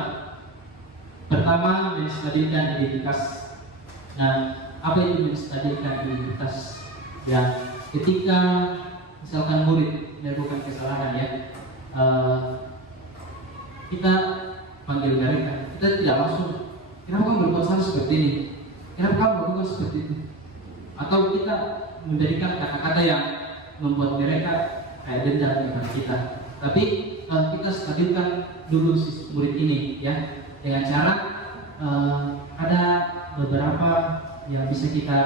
Pertama, menstabilkan identitas. Nah, apa itu menstabilkan identitas? Ya, ketika misalkan murid melakukan kesalahan, ya, kita panggil mereka, kita tidak langsung, kenapa kamu berbuat salah seperti ini? Kenapa kamu melakukan seperti itu? Atau kita memberikan kata-kata yang membuat mereka kayak dendam kepada kita. Tapi kita stabilkan dulu si murid ini, ya, dengan cara ada beberapa yang bisa kita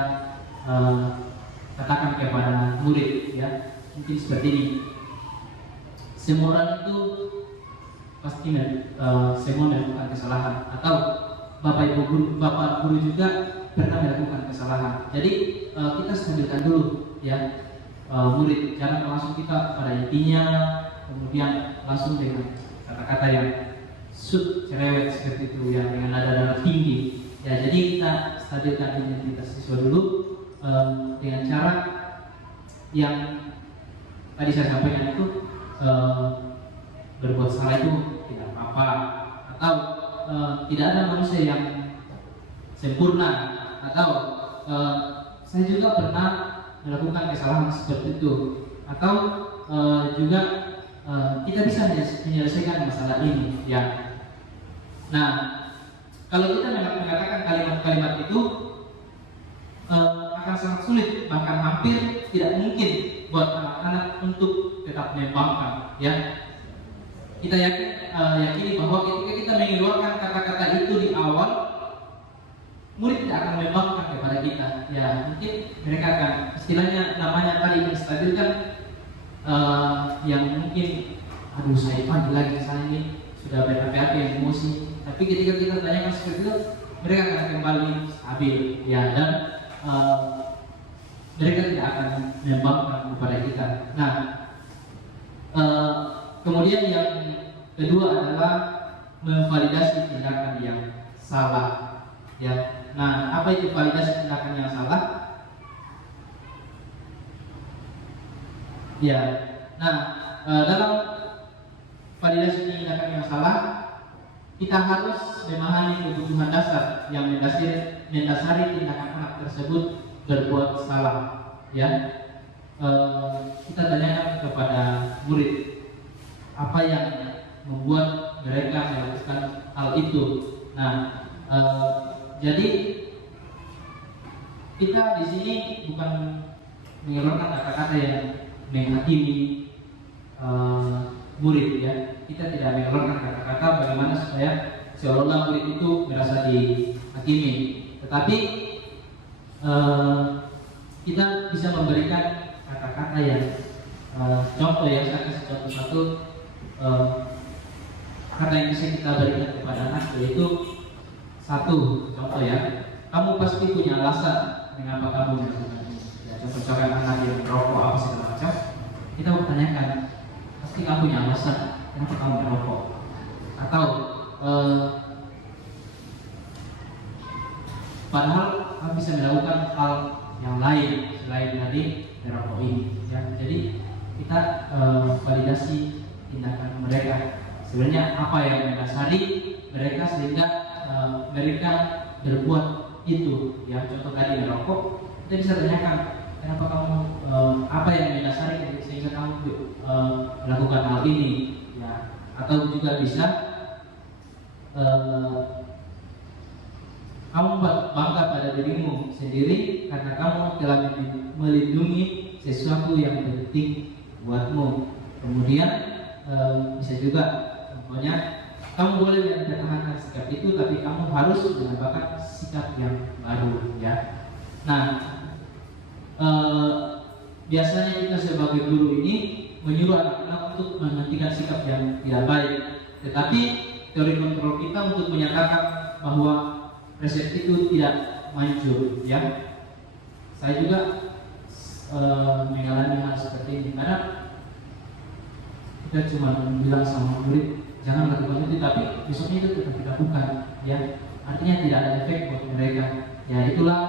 katakan kepada murid, ya, mungkin seperti ini. Semua orang itu pasti semua melakukan kesalahan, atau bapak guru juga pernah melakukan kesalahan. Jadi kita stabilkan dulu, ya. murid. Jangan langsung kita pada intinya, kemudian langsung dengan kata-kata yang cerewet seperti itu, yang dengan nada tinggi. Ya, jadi kita stabilkan identitas siswa dulu dengan cara yang tadi saya sampaikan itu, berbuat salah itu tidak apa-apa, atau tidak ada manusia yang sempurna, atau saya juga pernah melakukan kesalahan seperti itu, atau juga kita bisa menyelesaikan masalah ini, ya. Nah, kalau kita mengatakan kalimat-kalimat itu akan sangat sulit, bahkan hampir tidak mungkin buat anak-anak untuk tetap membangkang, ya. Kita yakini bahwa ketika kita mengeluarkan kata-kata itu di awal, murid tidak akan membangkang kepada kita. Ya, mungkin mereka akan, istilahnya namanya tadi menstabilkan, yang mungkin, aduh saya pagi lagi, saya ini sudah berapi-api emosi. Tapi ketika kita tanyakan seperti itu, mereka akan kembali stabil, ya, dan mereka tidak akan membangkang kepada kita. Nah, kemudian yang kedua adalah memvalidasi tindakan yang salah, ya. Nah, apa itu validasi tindakan yang salah? Ya, nah, dalam validasi tindakan yang salah, kita harus memahami kebutuhan dasar yang mendasari tindakan anak tersebut berbuat salah, ya. Kita tanyakan kepada murid apa yang membuat mereka melakukan hal itu. Nah, jadi kita di sini bukan mengeluarkan kata-kata yang menghakimi murid, ya. Kita tidak mengeluarkan kata-kata bagaimana supaya seolah-olah murid itu merasa dihakimi, tetapi kita bisa memberikan kata-kata yang contoh, yang saya kasih contoh satu kata yang bisa kita berikan kepada anak, yaitu satu contoh, ya. Kamu pasti punya alasan mengapa kamu melakukan ini. Ya, contoh-contoh anak yang merokok apa segala macam, kita bertanyakan, pasti kamu punya alasan kenapa kamu merokok, atau padahal kamu bisa melakukan hal yang lain selain tadi merokok ini, ya. Jadi kita validasi tindakan mereka, sebenarnya apa yang mendasari mereka sehingga mereka berbuat itu, ya. Contoh tadi merokok, kita bisa tanyakan kenapa kamu, apa yang mendasari sehingga kamu melakukan hal ini, ya. Atau juga bisa kamu bangga pada dirimu sendiri karena kamu telah melindungi sesuatu yang penting buatmu. Kemudian bisa juga contohnya, kamu boleh mempertahankan sikap itu, tapi kamu harus menambahkan sikap yang baru, ya. Nah, biasanya kita sebagai guru ini menyuruh anak-anak untuk menghentikan sikap yang tidak baik, tetapi teori kontrol kita untuk menyatakan bahwa resep itu tidak manjur, ya. Saya juga mengalami hal seperti ini, karena kita cuma bilang sama murid jangan lakukan itu, tapi besoknya itu tetap dilakukan, ya. Artinya tidak ada efek buat mereka, ya. Itulah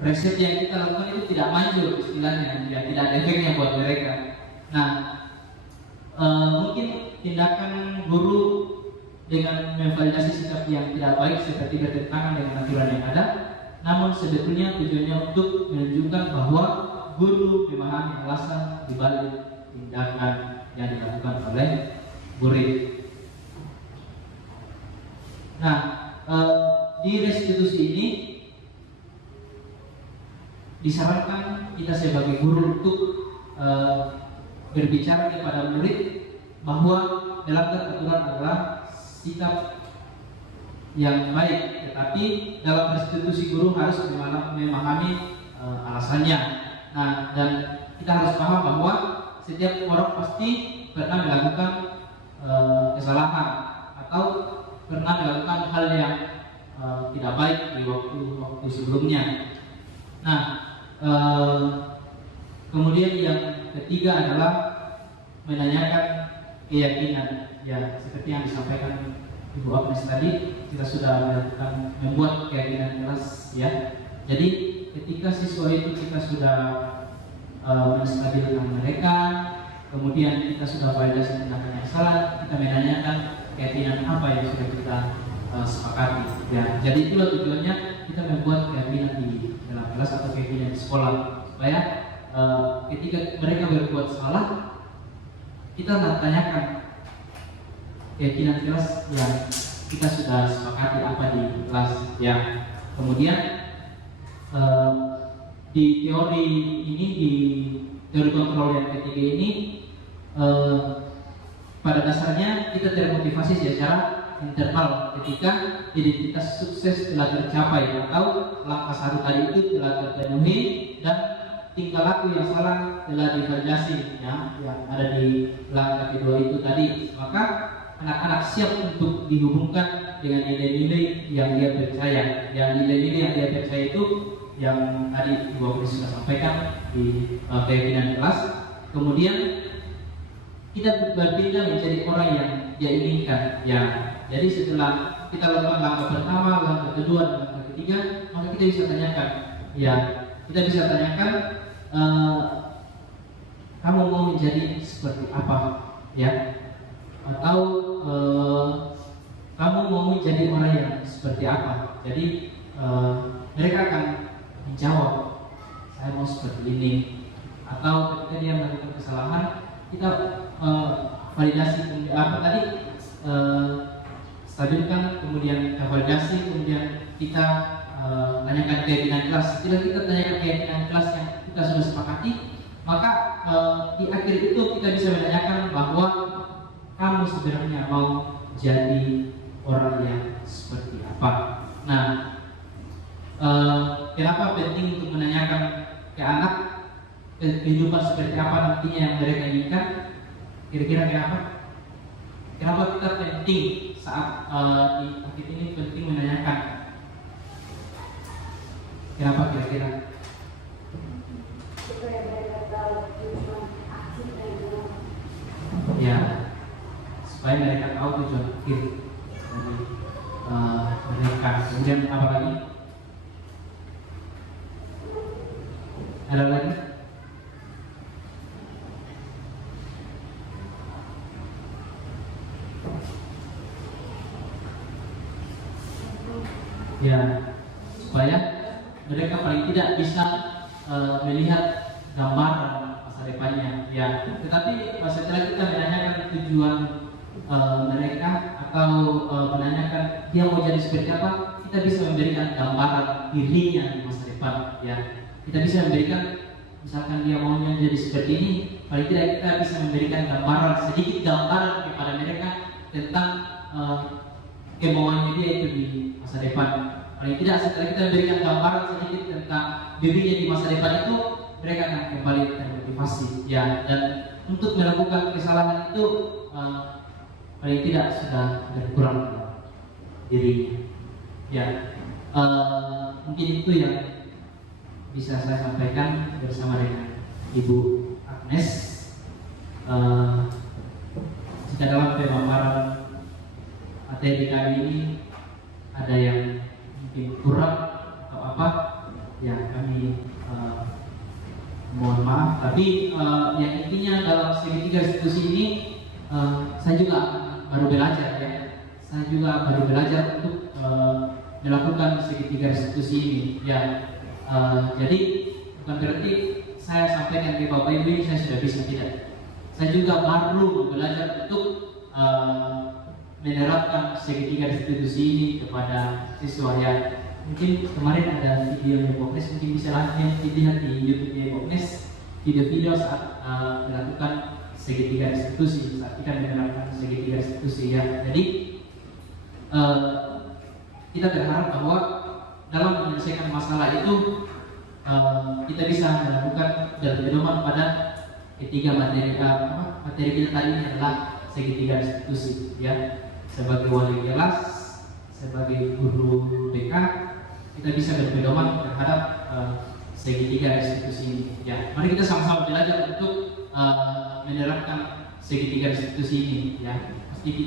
resep yang kita lakukan itu tidak manjur, istilahnya, ya, tidak ada efeknya buat mereka. Nah, mungkin tindakan guru dengan memvalidasi sikap yang tidak baik seperti bertentangan dengan aturan yang ada, namun sebetulnya tujuannya untuk menunjukkan bahwa guru memahami alasan dibalik tindakan yang dilakukan oleh murid. Nah, di restitusi ini disarankan kita sebagai guru untuk berbicara kepada murid bahwa dalam aturan adalah sikap yang baik, tetapi dalam restitusi guru harus memahami alasannya. Nah, dan kita harus paham bahwa setiap orang pasti pernah melakukan kesalahan atau pernah melakukan hal yang tidak baik di waktu sebelumnya. Nah, eh, kemudian yang ketiga adalah menanyakan keyakinan. Ya, seperti yang disampaikan Ibu Agnes tadi, kita sudah melakukan membuat keyakinan kelas, ya. Jadi ketika siswa itu kita sudah menstabilkan mereka, kemudian kita sudah validasi tindakan yang salah, kita menanyakan keyakinan apa yang sudah kita sepakati. Ya, jadi itulah tujuannya kita membuat keyakinan di dalam kelas atau keyakinan di sekolah, supaya ketika mereka berbuat salah, kita tanyakan keyakinan kelas yang kita sudah sepakati apa di kelas. Ya, kemudian di teori ini, di teori kontrol yang ketiga ini, pada dasarnya kita termotivasi secara internal ketika identitas sukses telah tercapai atau langkah satu tadi itu telah terpenuhi dan tingkah laku yang salah telah divalidasi, ya, yang ada di langkah kedua itu tadi. Maka anak-anak siap untuk dihubungkan dengan nilai-nilai yang dia percaya. Yang nilai-nilai yang dia percaya itu yang tadi Ibu Agnes sudah sampaikan di keyakinan kelas. Kemudian kita berpindah menjadi orang yang dia inginkan. Ya, jadi setelah kita lakukan langkah pertama, langkah kedua, dan langkah ketiga, maka kita bisa tanyakan. Ya, kita bisa tanyakan, kamu mau menjadi seperti apa? Ya, atau kamu mau menjadi orang yang seperti apa? Jadi mereka akan menjawab, saya mau seperti ini. Atau ketika dia melakukan kesalahan, kita validasi apa tadi, stabilkan, kemudian validasi, kemudian kita tanyakan keyakinan kelas. Setelah kita tanyakan keyakinan kelas yang kita sudah sepakati, maka di akhir itu kita bisa menanyakan bahwa kamu sebenarnya mau jadi orang yang seperti apa. Nah, kenapa penting untuk menanyakan ke anak kehidupan seperti apa nantinya yang mereka inginkan? Kira-kira kenapa? Kenapa kita penting saat di akhir ini penting menanyakan? Kenapa kira-kira? Supaya mereka tahu tujuan akhir dari dalam. Ya, supaya mereka tahu tujuan akhir dari mereka. Kemudian apa lagi? Ada lagi? Ya, supaya mereka paling tidak bisa melihat gambaran masa depannya. Ya, tetapi setelah kita menanyakan tujuan mereka atau menanyakan dia mau jadi seperti apa, kita bisa memberikan gambaran dirinya di masa depan. Ya, kita bisa memberikan, misalkan dia mau jadi seperti ini, paling tidak kita bisa memberikan gambaran, sedikit gambaran kepada mereka tentang kemauannya dia itu di masa depan. Paling tidak setelah kita memberikan gambaran sedikit tentang dirinya di masa depan itu, mereka akan kembali termotivasi. Ya, dan untuk melakukan kesalahan itu paling tidak sudah berkurang dirinya. Ya, mungkin itu yang bisa saya sampaikan bersama dengan Ibu Agnes. Jika dalam pemaparan materi kali ini ada yang mungkin kurang atau apa, ya kami mohon maaf. Tapi yang intinya dalam segitiga institusi ini, saya juga baru belajar, ya. Saya juga baru belajar untuk melakukan segitiga institusi ini, ya. Jadi bukan berarti saya sampaikan ke Bapak Ibu ini saya sudah bisa, tidak. Saya juga baru belajar untuk menerapkan segitiga institusi ini kepada siswa, ya. Mungkin kemarin ada video Ibu Agnes, mungkin bisa dilihat di YouTube Ibu Agnes, video-video saat melakukan segitiga institusi, saat kita menerapkan segitiga institusi, ya. Jadi kita berharap bahwa dalam menyelesaikan masalah itu kita bisa melakukan dan berpedoman pada ketiga materi materi kita tadi ini adalah segitiga institusi, ya. Sebagai wali kelas, sebagai guru BK, kita bisa berpedoman terhadap segitiga restitusi ini. Ya, mari kita sama-sama belajar untuk menerapkan segitiga restitusi ini. Ya, pasti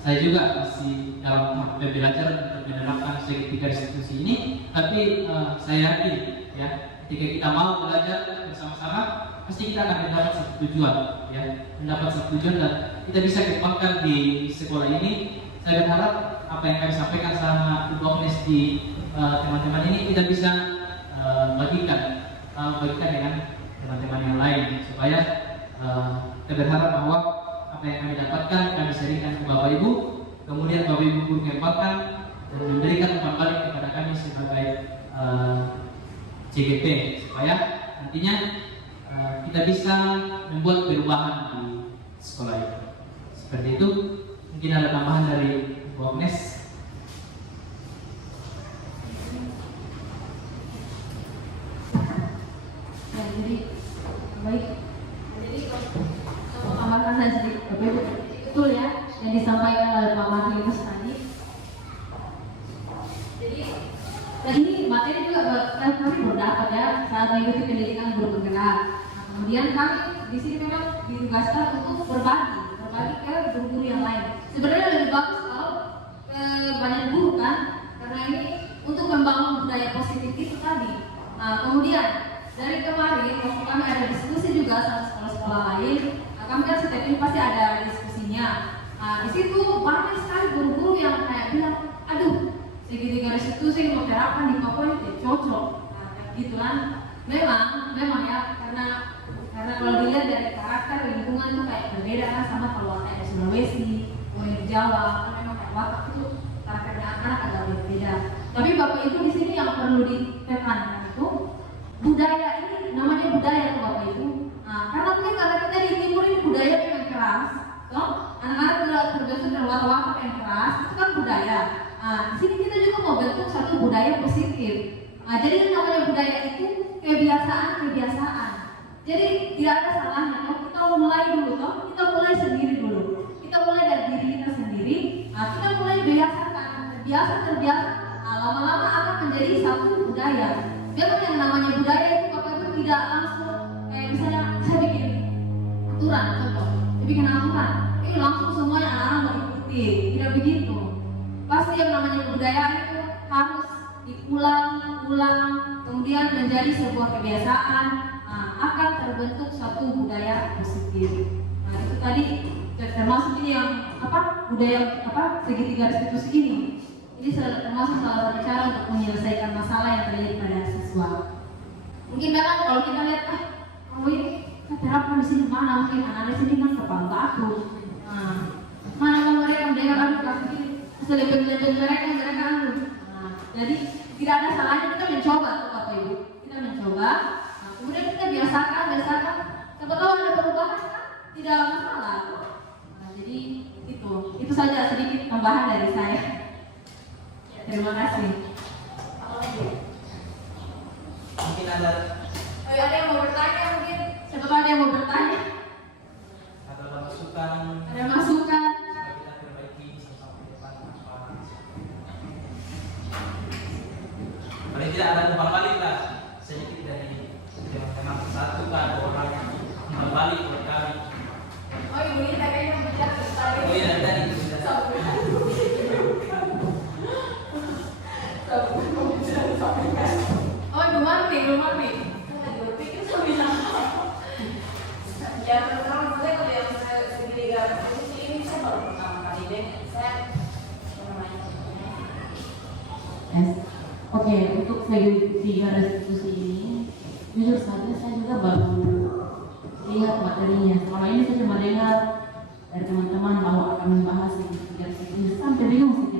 saya juga masih dalam belajar untuk menerapkan segitiga restitusi ini. Tapi saya yakin, ya, ketika kita mau belajar bersama-sama, pasti kita akan mendapat satu tujuan, ya, mendapat satu tujuan dan kita bisa kembangkan di sekolah ini. Saya berharap apa yang kami sampaikan sama Ibu Agnes di teman-teman ini kita bisa bagikan dengan teman-teman yang lain supaya kita berharap bahwa apa yang kami dapatkan kami sharingkan ke Bapak Ibu, kemudian Bapak Ibu pun mengembangkan dan memberikan umpan balik kepada kami sebagai CGP supaya nantinya kita bisa membuat perubahan di sekolah ini. Seperti itu. Mungkin ada tambahan dari Bu Agnes. Ya, jadi baik. Jadi kalau tambahkan saya sedikit, betul ya yang disampaikan oleh Pak Martinus tadi. Jadi ini materi juga kami berdapat ya saat mengikuti pendidikan guru penggerak. Nah, kemudian kami di sini memang ditugaskan untuk berbagi ke guru-guru yang lain. Sebenarnya lebih bagus kalau banyak guru kan, karena ini untuk membangun budaya positif itu tadi. Nah, kemudian dari kemarin waktu kami ada diskusi juga sama sekolah-sekolah lain, kami kan setiap ini pasti ada diskusinya. Nah, di situ banyak sekali guru-guru yang kayak bilang, aduh, segitiga restitusi mau terapkan di Papua itu cocok. Nah, kayak gitu kan. Memang ya, karena kalau dilihat dari karakter lingkungan itu kayak berbeda kan sama kalau kayak di Sulawesi, di Jawa, kan memang kayak Batak itu karakternya anak-anak agak berbeda. Tapi Bapak Ibu di sini yang perlu ditekankan itu budaya ini, namanya budaya tuh Bapak Ibu. Nah, karena mungkin karena kita di timur ini budaya memang keras, toh anak-anak udah terbiasa dengan watak-watak yang keras, itu kan budaya. Nah, di sini kita juga mau bentuk satu budaya positif. Nah, jadi namanya budaya itu kebiasaan. Jadi tidak ada salahnya kalau kita mulai dulu, toh kita mulai sendiri dulu. Kita mulai dari diri kita sendiri. Nah, kita mulai biasakan, terbiasa. Nah, lama-lama akan menjadi satu budaya. Memang yang namanya budaya itu Bapak Ibu tidak langsung kayak misalnya saya bikin aturan, contoh, saya bikin aturan, ini langsung semuanya anak-anak mau ikuti. Tidak begitu. Pasti yang namanya budaya itu harus diulang, kemudian menjadi sebuah kebiasaan. Akan terbentuk satu budaya positif. Nah, itu tadi termasuk ini yang budaya segitiga restitusi ini. Ini termasuk salah satu cara untuk menyelesaikan masalah yang terjadi pada siswa. Mungkin memang kalau kita lihat ini kita terapkan di sini mana mungkin anak-anak sini kan kepala batu. Nah, mana mereka mendengar kasus ini selebih mereka. Nah, jadi tidak ada salahnya kita mencoba, Bapak Ibu. Kita mencoba. Kemudian kita biasakan, siapa tahu ada perubahan kan, tidak masalah. Nah, jadi itu saja sedikit tambahan dari saya. Ya, terima kasih. Mungkin ada yang mau bertanya mungkin, siapa tahu ada yang mau bertanya. ada masukan. Ada masukan. Kita perbaiki sampai depan. Paling tidak ada umpan balik lah sedikit dari teman-teman satu kan orang yang kembali buat kami. Oh, Ibu ini kayaknya bicara tadi. Oh iya tadi sudah. Oh, Ibu Marti. Saya berpikir sambil Ya, pertama saya kalau yang saya segitiga restitusi ini saya baru pertama kali deh. Saya Yes. Oke, untuk segitiga restitusi ini jujur saja saya juga baru lihat materinya. Selama ini saya cuma dengar dari teman-teman bahwa akan membahas segitiga restitusi, sampai bingung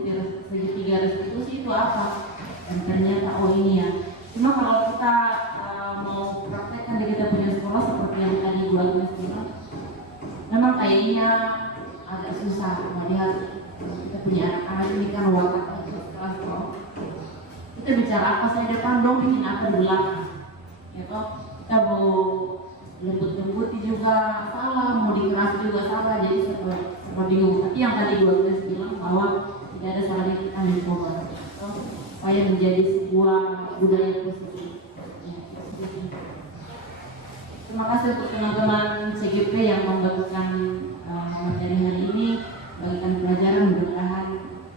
segitiga restitusi itu apa. Dan ternyata oh ini ya. Cuma kalau kita mau praktekkan di kita punya sekolah seperti yang tadi Bu Agnes bilang, memang kayaknya agak susah melihat kita punya anak-anak ini kan watak kelas kok. Kita bicara apa saya depan dong, ingin apa di belakang. Ya toh, kita mau lembut-lembuti juga salah, mau dikeras juga salah, jadi serba bingung. Tapi yang tadi Bu Agnes bilang bahwa tidak ada salahnya kita mencoba, supaya menjadi sebuah budaya positif. Ya, Terima kasih untuk teman-teman CGP yang membagikan materi hari ini, bagikan pelajaran, mudah-mudahan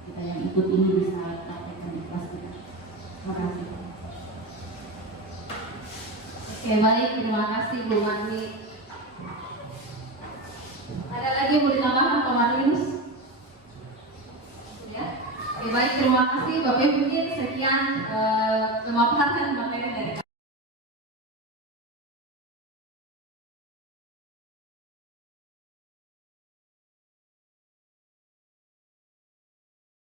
kita yang ikut ini bisa praktekkan di kelas kita. Terima kasih. Oke, baik, terima kasih Bu Mani. Ada lagi yang mau ditambahkan Pak Marius? Ya. Oke, baik, terima kasih Bapak Ibu. Mungkin sekian pemaparan